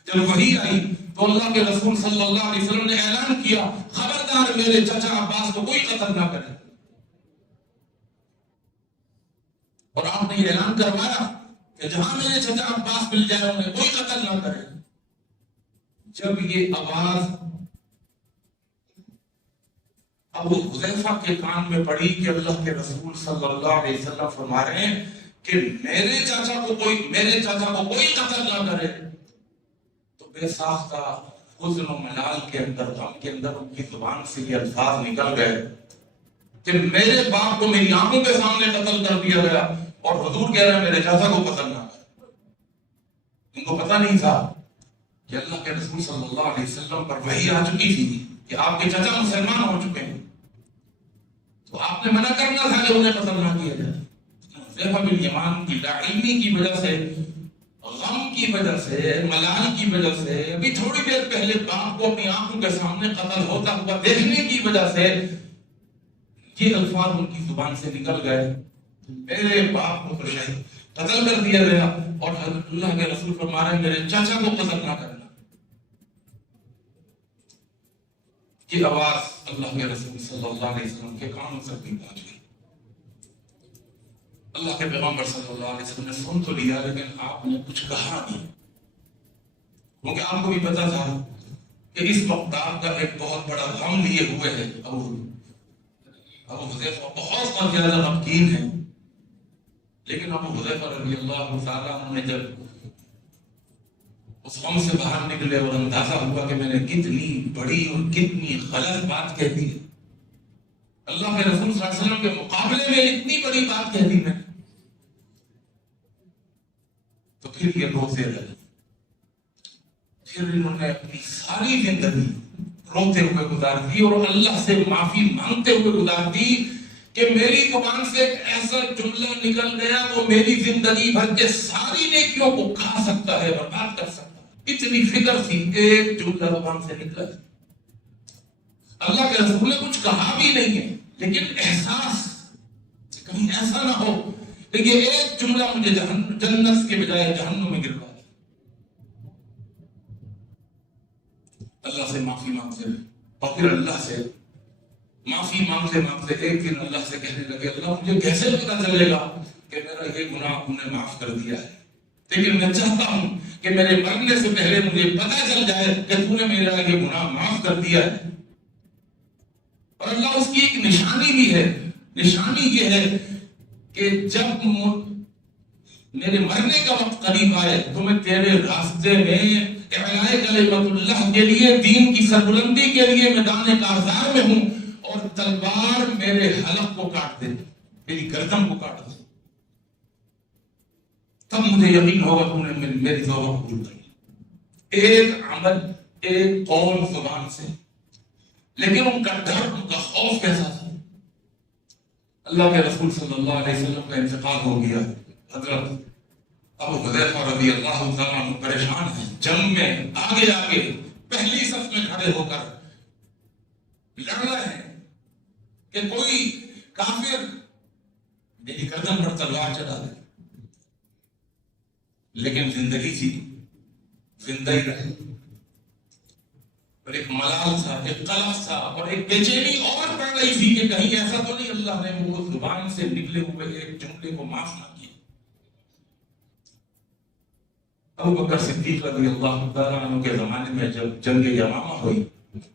جب وحی آئی تو اللہ کے رسول صلی اللہ علیہ وسلم نے اعلان کیا خبردار میرے چچا عباس کو کوئی قتل نہ کرے، اور آپ نے یہ اعلان کروایا کہ جہاں میرے چچا عباس مل جائے انہیں کوئی قتل نہ کرے۔ جب یہ آواز ابو حذیفہ کے کان میں پڑی کہ اللہ کے رسول صلی اللہ علیہ وسلم فرما رہے ہیں کہ میرے چاچا کو کوئی قتل نہ کرے، تو بے ساختہ حزن و ملال کے اندر، غم کے اندر ان کی زبان سے یہ الفاظ نکل گئے کہ میرے باپ کو میری آنکھوں کے سامنے قتل کر دیا گیا، اور حضور کہہ رہے ہیں میرے چاچا کو قتل نہ کرے۔ ان کو پتہ نہیں تھا کہ اللہ کے رسول صلی اللہ علیہ وسلم پر وحی آ چکی تھی کہ آپ کے چچا مسلمان ہو چکے ہیں، تو آپ نے منع کرنا تھا کہ انہیں قتل نہ کیا جائے۔ حذیفہ بن یمان کی لاعلمی کی وجہ سے، غم کی وجہ سے، ملال کی وجہ سے، ابھی تھوڑی دیر پہلے باپ کو اپنی آنکھوں کے سامنے قتل ہوتا ہوا دیکھنے کی وجہ سے یہ الفاظ ان کی زبان سے نکل گئے، میرے باپ کو تو شاید قتل کر دیا گیا، اور اللہ کے رسول فرما رہے ہیں میرے چاچا کو قتل نہ کرنا۔ یہ آواز اللہ کے رسول صلی اللہ علیہ وسلم کے کانوں تک بھی پہنچ گئی۔ اللہ کے پیغمبر صلی اللہ علیہ وسلم نے سن تو لیا، لیکن آپ نے کچھ کہا نہیں، کیونکہ آپ کو بھی پتا تھا کہ اس مقدار کا ایک بہت بڑا غم لیے ہوئے ہے۔ ابو حذیفہ بہت زیادہ غمگین ہے، لیکن ابو حذیفہ رضی اللہ تعالیٰ عنہ نے جب اس غم سے باہر نکلے اور اندازہ ہوا کہ میں نے کتنی بڑی اور کتنی غلط بات کہہ دی، اللہ کے رسول صلی اللہ علیہ وسلم کے مقابلے میں اتنی بڑی بات کہہ دی میں، پھر یہ روتے رہے. پھر انہوں نے اپنی ساری زندگی روتے ہوئے گزار دی اور اللہ سے معافی مانگتے ہوئے گزار دی کہ میری زبان سے ایک ایسا جملہ نکل گیا وہ میری زندگی بھر کے ساری نیکیوں کو کھا سکتا ہے، برباد کر سکتا ہے. اتنی فکر تھی، ایک جملہ زبان سے نکلا. اللہ کے رسول نے کچھ کہا بھی نہیں ہے، لیکن احساس کہیں ایسا نہ ہو کہ یہ ایک جملہ مجھے جنت کے بجائے جہنم میں گروا دے. اللہ سے معافی مانگتے رہے اور پھر اللہ سے معافی مانگتے مانگتے ایک دن اللہ سے کہنے لگے اللہ مجھے کیسے پتا چلے گا کہ میرا یہ گناہ تم نے معاف کر دیا ہے، لیکن میں چاہتا ہوں کہ میرے مرنے سے پہلے مجھے پتا چل جائے کہ تم نے میرا یہ گناہ معاف کر دیا ہے. اور اللہ اس کی ایک نشانی بھی ہے، نشانی یہ ہے کہ جب میرے مرنے کا وقت قریب آئے تو میں تیرے راستے میں اعلاء کلمت اللہ کے لیے، دین کی سربلندی کے لیے میدان کارزار میں ہوں اور تلوار میرے حلق کو کاٹ دے، میری گردن کو کاٹ دے، تب مجھے یقین ہوگا تم نے میری توبہ قبول کر لی. ایک عمل، ایک قول زبان سے، لیکن ان کا ڈر، ان کا خوف کیسا تھا. اللہ کے رسول صلی اللہ علیہ وسلم کا انتقال ہو گیا. حضرت ابو حذیفہ رضی اللہ تعالیٰ عنہ پریشان ہیں، جنگ میں آگے آگے پہلی صف میں کھڑے ہو کر لڑ رہے ہیں کہ کوئی کافر میری گردن پر تلوار چلا دے. لیکن زندگی تھی، زندہ ہی رہے. اور ایک ملال تھا، ایک قلق تھا اور ایک بے چینی اور پڑ رہی تھی کہ کہیں ایسا تو نہیں اللہ نے وہ زبان سے نکلے ہوئے ایک جملے کو معاف نہ کیا. ابو بکر صدیق رضی اللہ تعالیٰ عنہ کے زمانے میں جب جنگ یمامہ ہوئی،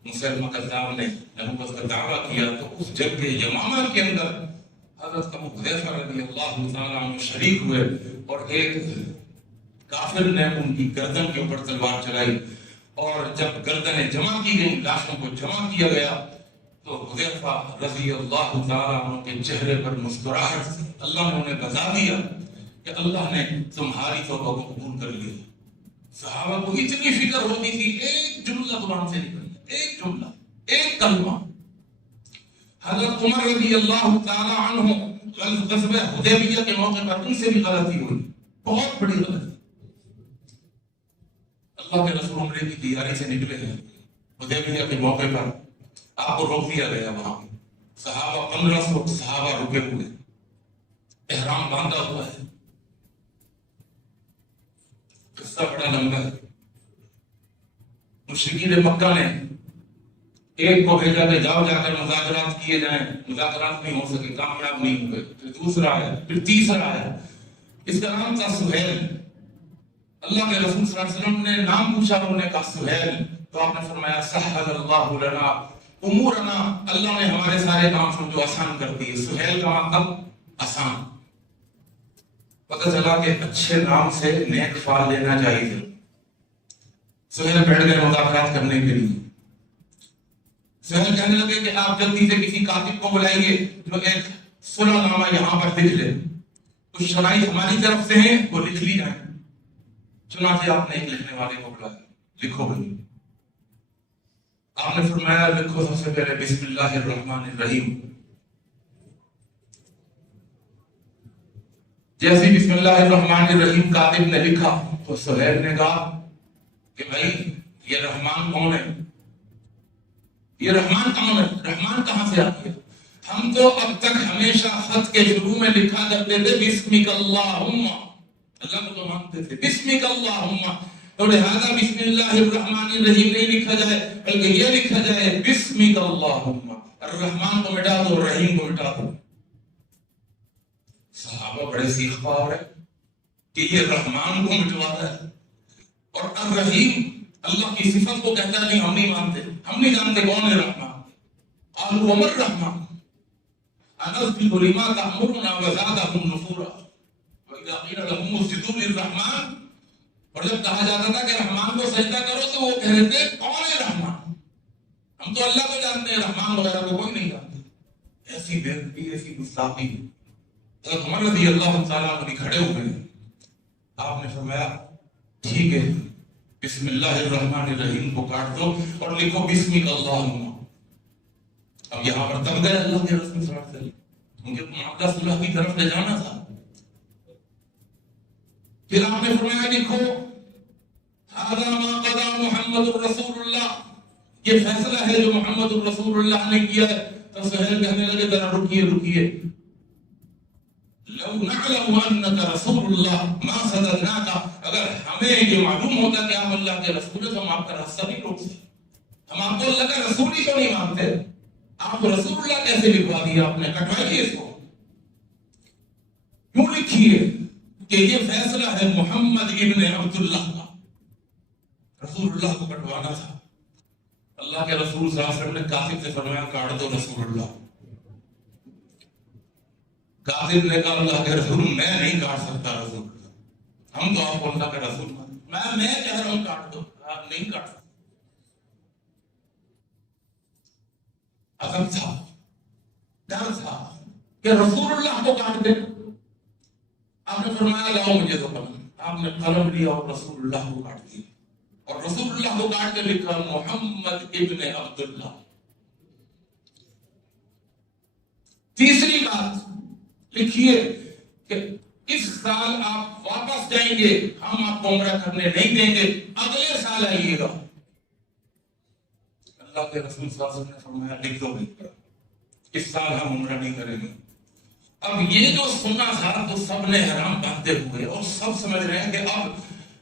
مسلمہ کذاب نے نبوت کا دعویٰ کیا، تو اس جنگ یمامہ کے اندر حضرت ابو حذیفہ رضی اللہ تعالیٰ عنہ شریک ہوئے اور ایک کافر نے ان کی گردن کے اوپر تلوار چلائی. اور جب گردنیں جمع کی گئیں، لاشوں کو جمع کیا گیا، تو حذیفہ رضی اللہ تعالیٰ عنہ کے چہرے پر مسکراہٹ تھی. اللہ نے انہیں بتا دیا کہ اللہ نے تمہاری توبہ کو قبول کر لیا. صحابہ کو اتنی فکر ہوتی تھی، ایک جملہ زبان سے نکلنا، ایک جملہ، ایک کلمہ. حضرت عمر رضی اللہ تعالیٰ عنہ غزوہ حدیبیہ کے موقع پر ان سے بھی غلطی ہوئی، بہت بڑی غلطی. اللہ کے رسول عمرے کی تیاری سے نکلے ہیں، حدیبیہ کے موقع پر آپ کو روک دیا گیا. وہاں صحابہ 1500 صحابہ رکے ہوئے، احرام باندھا ہوا ہے. قصہ بڑا لمبا ہے. مشرکین مکہ نے ایک کو بھیجا کہ جاؤ جا کر مذاکرات کیے جائیں، مذاکرات نہیں ہو سکے، کامیاب نہیں ہوئے. پھر دوسرا ہے، پھر تیسرا ہے. اس کا نام تھا سہیل. اللہ کے رسول صلی اللہ علیہ وسلم نے نام پوچھا، انہوں نے کہا سہیل. تو آپ نے فرمایا سہل اللہ لنا امورنا، اللہ نے ہمارے سارے کام سمجھو آسان کر دیے. سہیل کا مطلب آسان. پتہ چلا کہ اچھے نام سے نیک فال لینا چاہیے. سہیل بیٹھ گئے مذاکرات کرنے کے لیے. سہیل کہنے لگے کہ آپ جلدی سے کسی کاتب کو بلائیے جو ایک صلح نامہ یہاں پر لکھ لے، کچھ شرائط ہماری طرف سے ہیں وہ لکھ لی جائیں. چنانچہ آپ نے ایک لکھنے والے کو بلایا، لکھو بھائی. آپ نے فرمایا لکھو سب سے پہلے بسم اللہ الرحمن الرحیم. جیسے بسم اللہ الرحمن الرحیم کاتب نے لکھا تو سہیل نے کہا کہ بھائی یہ رحمان کون ہے؟ یہ رحمان کون ہے؟ رحمان کہاں سے آتی ہے؟ ہم تو اب تک ہمیشہ خط کے شروع میں لکھا کرتے تھے بسمک اللہم، اللہ کو تو مانتے تھے بسمک اللہم، تو لہذا بسم اللہ الرحمن الرحیم نہیں لکھا جائے بلکہ یہ لکھا جائے بسمک اللہم. الرحمن کو مٹا دو، رحیم کو مٹا دو. صحابہ بڑے سیخ پاور ہے کہ یہ رحمان کو مٹوا رہا ہے اور الرحیم اللہ کی صفت کو کہتا ہے نہیں ہم نہیں مانتے، ہم نہیں جانتے کون ہے رحمان. قالوا وما الرحمن انسجد لما تأمرنا وزادهم نفورا وإذا قيل لهم اسجدوا للرحمن، اور جب کہا جاتا تھا کہ رحمان کو سجدہ کرو تو وہ کہہ رہے تھے کون ہے رحمان؟ ہم تو اللہ کو جانتے ہیں، رحمان وغیرہ کو کوئی نہیں جانتے. ایسی بے ادبی، ایسی گستاخی. حضرت عمر رضی اللہ تعالیٰ عنہ کھڑے ہوئے ہیں آپ نے فرمایا ٹھیک ہے، بسم اللہ الرحمن الرحیم کو کاٹ دو اور لکھو بسم اللہ۔ اب یہاں پر تب گئے اللہ کے رسول صلی اللہ علیہ وسلم، مجھے معاملہ صلح کی طرف لے جانا تھا۔ پھر آپ نے فرمایا لکھو ھذا ما قضى محمد الرسول اللہ، یہ فیصلہ ہے جو محمد الرسول اللہ نے کیا ہے۔ تو سہیل کہنے لگے ذرا رکیے، لو نعلم انك رسول اللہ ما صدرناك، اگر ہمیں یہ معلوم ہوتا کہ آپ اللہ کے رسول ہیں تو ہم آپ کا راستہ نہیں روک سکتے، ہم آپ کو اللہ کا رسول ہی تو نہیں مانتے، آپ رسول اللہ کیسے لکھوا دیا آپ نے؟ کٹوائیے اس کو، کیوں لکھیے کہ یہ فیصلہ ہے محمد ابن عبداللہ کا، رسول اللہ کو کٹوانا تھا۔ اللہ کے رسول صلی اللہ علیہ وسلم نے کاتب سے فرمایا کاٹ دو رسول اللہ۔ کاتب نے کہا اللہ کے رسول میں نہیں کاٹ سکتا رسول اللہ، ہم تو آپ کو اللہ کا رسول مانتے، میں کہہ رہا ہوں کاٹ دو، آپ نہیں کاٹ سکتے۔ عزم تھا، ڈر تھا کہ رسول اللہ کو کاٹ دے۔ آپ نے فرمایا لاؤ مجھے تو قلم، آپ نے قلم لیا اور رسول اللہ کو کاٹ دیا، اور رسول اللہ کو کاٹ کے لکھا محمد ابن عبداللہ۔ تیسری بات لکھیے کہ اس سال آپ واپس جائیں گے، ہم آپ کو عمرہ کرنے نہیں دیں گے، اگلے سال آئیے گا۔ اللہ کے رسول صلی اللہ علیہ وسلم نے فرمایا لکھ دو اس سال ہم عمرہ نہیں کریں گے۔ اب یہ جو سنا تھا تو سب نے حیران باندھتے ہوئے، اور سب سمجھ رہے ہیں کہ اب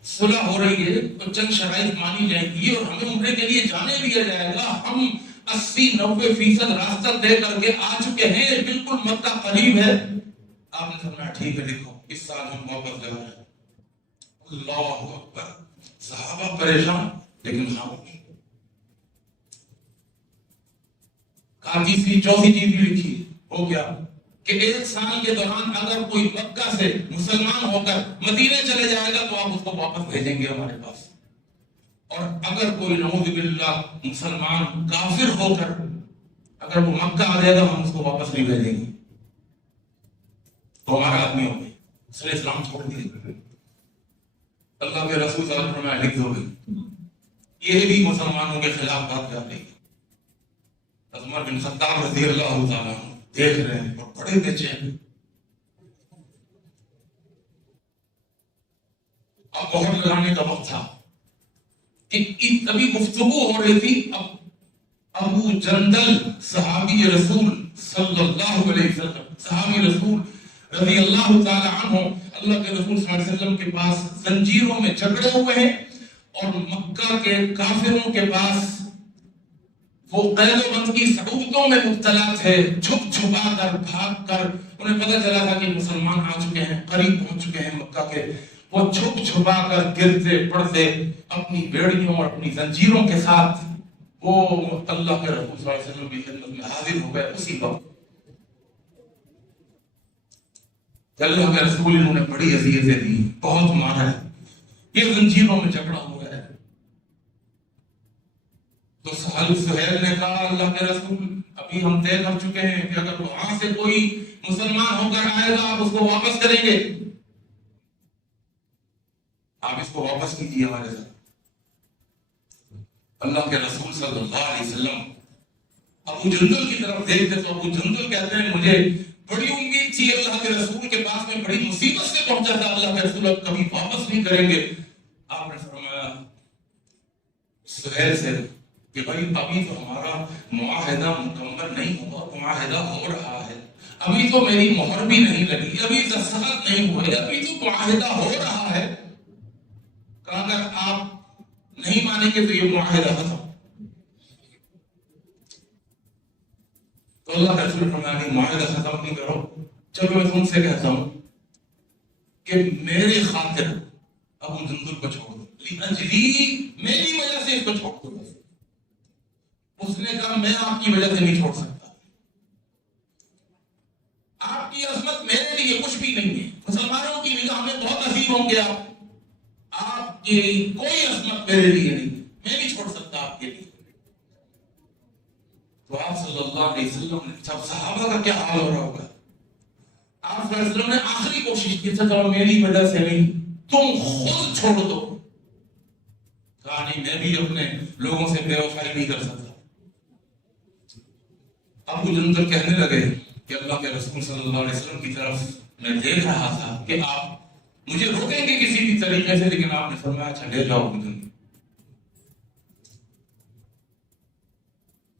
صلح ہو رہی ہے تو چند شرائط مانی جائیں گی اور ہمیں عمرے کے لیے جانے دیا جائے گا، ہم 80-90% راستہ طے کر کے آ چکے ہیں، بالکل مکہ قریب ہے۔ آپ نے فرمایا ٹھیک ہے لکھو اس سال ہم واپس جا رہے ہیں۔ اللہ اکبر، صحابہ پریشان لیکن خاموش۔ تیسری چوتھی چیز بھی لکھی ہو گیا کہ ایک سال کے دوران اگر کوئی مکہ سے مسلمان ہو کر مدینے چلے جائے گا تو آپ اس کو واپس بھیجیں گے ہمارے پاس، اور اگر کوئی نعوذ باللہ مسلمان کافر ہو کر اگر وہ مکہ آ جائے گا ہم اس کو واپس نہیں بھیجیں گے، تو ہمارا آدمی ہو گئے، اس نے اسلام چھوڑ دیا۔ اللہ کے رسول صلی اللہ علیہ وسلم لکھ دو گے، یہ بھی مسلمانوں کے خلاف بات کر رہی ہے۔ عمر بن خطاب رضی اللہ تعالیٰ دیکھ رہے ہیں اور بڑے بے چین۔ اب مہر لگانے کا وقت تھا کہ ابھی گفتگو ہو رہی تھی۔ اب ابو جندل صحابی رسول صلی اللہ علیہ وسلم، صحابی رسول رضی اللہ تعالیٰ عنہ، اللہ کے رسول صلی اللہ علیہ وسلم کے پاس زنجیروں میں جکڑے ہوئے ہیں، اور مکہ کے کافروں کے پاس وہ قید و بند کی صعوبتوں میں مبتلا تھے، چھپ چھپا کر بھاگ کر، انہیں پتہ چلا تھا کہ مسلمان آ چکے ہیں، قریب پہنچ چکے ہیں مکہ کے، وہ چھپ چھپا کر گرتے پڑتے اپنی بیڑیوں اور اپنی زنجیروں کے ساتھ وہ اللہ کے رسول صلی اللہ علیہ وسلم کی خدمت میں حاضر ہو گئے۔ اسی وقت اللہ کے رسول انہوں نے بڑی اذیتیں دی، بہت مارا ہے، یہ زنجیروں میں جکڑا ہوا ہے۔ تو سہیل نے کہا اللہ کے رسول ابھی ہم طے کر چکے ہیں کہ اگر وہاں سے کوئی مسلمان ہو کر آئے گا آپ اس کو واپس کریں گے، آپ اس کو واپس کیجیے ہمارے ساتھ۔ اللہ کے رسول صلی اللہ علیہ وسلم ابو جندل کی طرف دیکھتے تو ابو جندل کہتے ہیں مجھے بڑی امید تھی اللہ کے رسول کے پاس میں بڑی مصیبت سے پہنچا تھا، اللہ کے رسول اب کبھی واپس نہیں کریں گے۔ آپ نے فرمایا سہیل سے کہ بھائی ابھی تو ہمارا معاہدہ مکمل نہیں ہوا، معاہدہ ہو رہا ہے، ابھی تو میری مہر بھی نہیں لگی، ابھی دستخط نہیں ہوئے، ابھی تو معاہدہ ہو رہا ہے، اگر آپ نہیں مانیں گے تو یہ معاہدہ ختم۔ تو اللہ کا رسول فرمایا کہ معاہدہ ختم نہیں کرو، چلو میں تم سے کہتا ہوں کہ میرے خاطر ابو جندل کو چھوڑ دو، لیجلی میری وجہ سے اس کو چھوڑ دو۔ اس نے کہا میں آپ کی وجہ سے نہیں چھوڑ سکتا، آپ کی عظمت میرے لیے کچھ بھی نہیں ہے، مسلمانوں کی نگاہ میں بہت عظیم ہوں گے آپ کی کوئی عظمت میرے لیے نہیں، میں نہیں چھوڑ سکتا آپ کے لیے۔ تو آپ صلی اللہ علیہ وسلم نے جب صحابہ کا کیا حال ہو رہا ہوگا، آپ صلی اللہ علیہ وسلم نے آخری کوشش کی تھی چلو میری وجہ سے نہیں، تم خود چھوڑ دو. کہا نہیں میں بھی اپنے لوگوں سے بے وفائی نہیں کر سکتا. ابو جندل کہنے لگے کہ اللہ کے رسول صلی اللہ علیہ وسلم کی طرف میں دیکھ رہا تھا کہ آپ مجھے روکیں گے کسی بھی طریقے سے، لیکن آپ نے فرمایا اچھا لے جاؤ ابو جندل.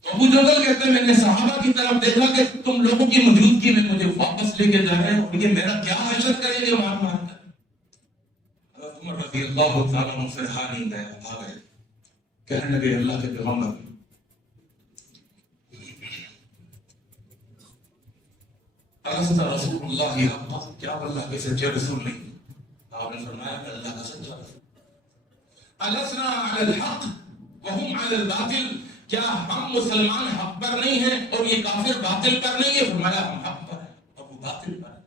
ابو جندل کہتے ہیں میں نے صحابہ کی طرف دیکھا کہ تم لوگوں کی موجودگی میں مجھے واپس لے کے جا رہے ہیں اور یہ میرا کیا حشر کریں گے مار مار کر. حضرت عمر رضی اللہ تعالیٰ عنہ سے رہا نہیں گیا، آ گئے. کہنے لگے اللہ کے پیغمبر الست رسول اللہ حقا، کیا اللہ کے سچے رسول نہیں؟ آپ نے فرمایا کہ اللہ کا سچا رسول. السنا علی الحق وهم علی الباطل، کیا ہم مسلمان حق پر نہیں ہیں اور یہ کافر باطل پر نہیں ہے؟ فرمایا ہم حق پر ہیں اور وہ باطل پر ہے.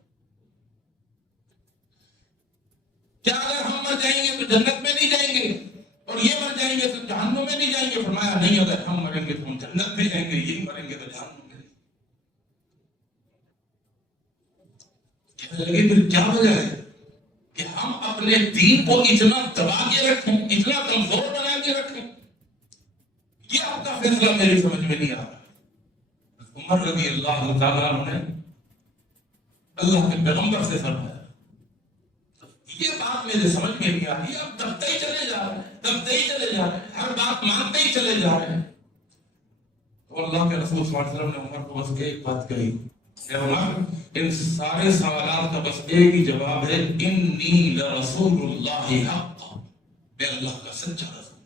کیا اگر ہم مر جائیں گے تو جنت میں نہیں جائیں گے اور یہ مر جائیں گے تو جہنم میں نہیں جائیں گے؟ فرمایا نہیں، اگر ہم مریں گے تو ہم جنت میں جائیں گے، یہ مریں گے تو جہنم میں. لگے پھر کیا وجہ ہے کہ ہم اپنے دین کو اتنا دبا کے رکھیں، اتنا کمزور بنا کے رکھیں؟ یہ آپ کا فیصلہ میری سمجھ میں نہیں آ رہا. عمر رضی اللہ تعالیٰ عنہ نے اللہ کے پیغمبر سے فرمایا یہ بات میرے سمجھ میں نہیں آ رہی. اب دبتے ہی چلے جا رہے ہیں، دبتے ہی چلے جا رہے ہیں، ہر بات مانتے ہی چلے جا رہے ہیں. تو اللہ کے رسول صلی اللہ علیہ وسلم نے عمر کو بس ایک بات کہی، اے عمر ان سارے سوالات کا بس ایک ہی جواب ہے، انی لرسول اللہ حقا، میں اللہ کا سچا رسول.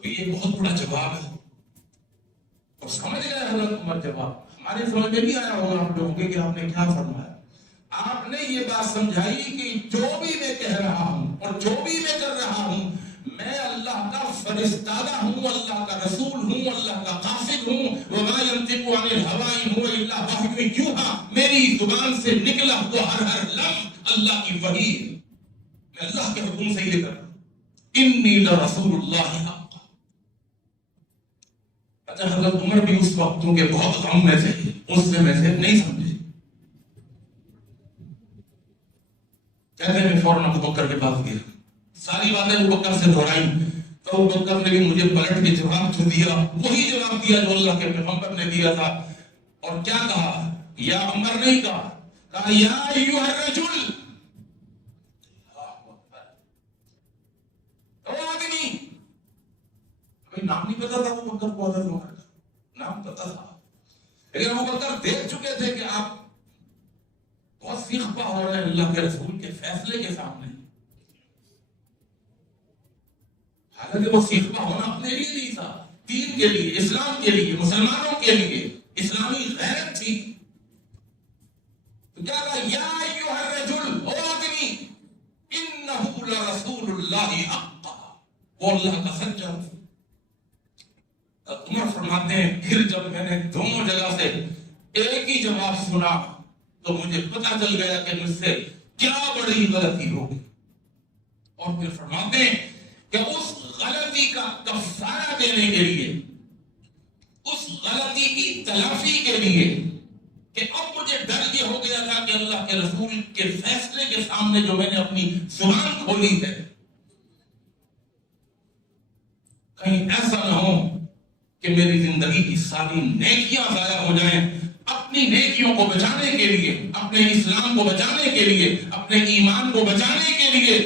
تو یہ بہت بڑا جواب ہے اور سمجھ گئے حضرت عمر جواب. ہماری سمجھ میں نہیں آیا ہوگا آپ لوگوں کے کہ آپ نے کیا فرمایا. آپ نے یہ بات سمجھائی کہ جو بھی میں کہہ رہا ہوں اور جو بھی میں کر رہا ہوں، میں اللہ کا فرستادہ ہوں، اللہ کا رسول ہوں، اللہ کا قاصد ہوں. وما ينطق عن الهوى ان هو الا وحی یوحی، میری زبان سے نکلا ہوا ہر لفظ اللہ کی وحی ہے، میں اللہ کے حکم سے یہ کر رہا ہوں. انی لرسول اللہ حقا. اچھا حضرت عمر بھی اس وقت کے بہت غم میں تھے، اس میں سے نہیں سمجھے. کہتے ہیں میں فوراً ابو بکر کے پاس گیا، ساری باتیں ابو بکر سے دہرائی. تو ابو بکر نے بھی مجھے پلٹ کے جواب جو دیا وہی جواب دیا جو اللہ کے پیغمبر نے دیا تھا. اور کیا کہا؟ یا عمر نہیں کہا، کہا یا ایھا الرجل، او آدمی. ابھی نام نہیں پتا تھا ابو بکر کو، حضرت عمر کا نام پتا تھا، لیکن ابو بکر دیکھ چکے تھے کہ آپ بہت سیخ پا ہو رہے ہیں اللہ کے رسول کے فیصلے کے سامنے. حالانکہ وہ سیخ پا ہونا اپنے لیے نہیں تھا، دین کے لیے، اسلام کے لیے، مسلمانوں کے لیے، اسلامی غیرت تھی. تو کیا کہا؟ یا ایھا الرجل، او آدمی، انہ لرسول اللہ حقا، وہ اللہ کا سچا رسول. عمر فرماتے ہیں پھر جب میں نے دونوں جگہ سے ایک ہی جواب سنا تو مجھے پتہ چل گیا کہ مجھ سے کیا بڑی غلطی ہو گئی. اور پھر فرماتے ہیں کہ اس غلطی کا کفارہ دینے کے لیے، اس غلطی کی تلافی کے لیے، کہ اب مجھے ڈر یہ ہو گیا تھا کہ اللہ کے رسول کے فیصلے کے سامنے جو میں نے اپنی زبان کھولی ہے، کہیں ایسا نہ ہو کہ میری زندگی کی ساری نیکیاں ضائع ہو جائیں. اپنی نیکیوں کو بچانے کے لیے، اپنے اسلام کو بچانے کے لیے، اپنے ایمان کو بچانے کے لیے،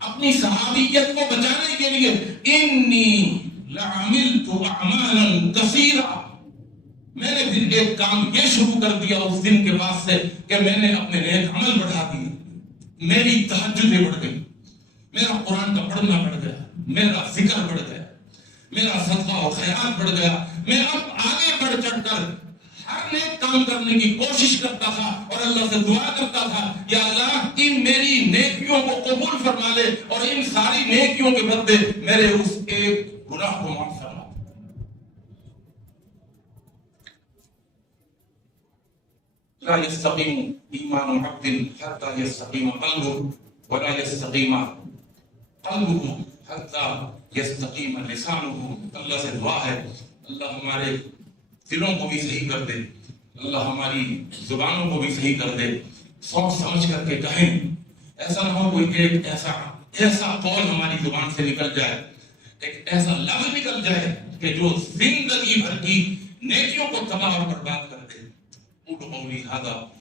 اپنی صحابیت کو بچانے کے لیے، انی لعملت اعمالا کثیرا، میں نے پھر ایک کام یہ شروع کر دیا اس دن کے بعد سے کہ میں نے اپنے نیک عمل بڑھا دیے. میری تہجدیں بڑھ گئی، میرا قرآن کا پڑھنا بڑھ گیا، میرا ذکر بڑھ گیا، میرا صدقہ و خیرات بڑھ گیا. میں اب آگے بڑھ چڑھ کر ہر نیک کام کرنے کی کوشش کرتا تھا اور اللہ سے دعا کرتا تھا، یا اللہ ان میری نیکیوں کو قبول فرما لے اور ان ساری نیکیوں کے بدلے میرے اس ایک گناہ کو معاف فرما. لا يستقيم ایمان عبد حتى يستقيم قلبه ولا يستقيم قلبه حتى يستقيم لسانه. اللہ سے دعا ہے اللہ ہمارے دلوں کو بھی صحیح کر دے، اللہ ہماری زبانوں کو بھی صحیح کر دے. سوچ سمجھ کر کے کہیں ایسا نہ ہو کوئی ایک ایسا قول ہماری زبان سے نکل جائے، ایک ایسا لفظ نکل جائے کہ جو زندگی بھر کی نیکیوں کو تباہ اور برباد کر دے۔ قولی ھذا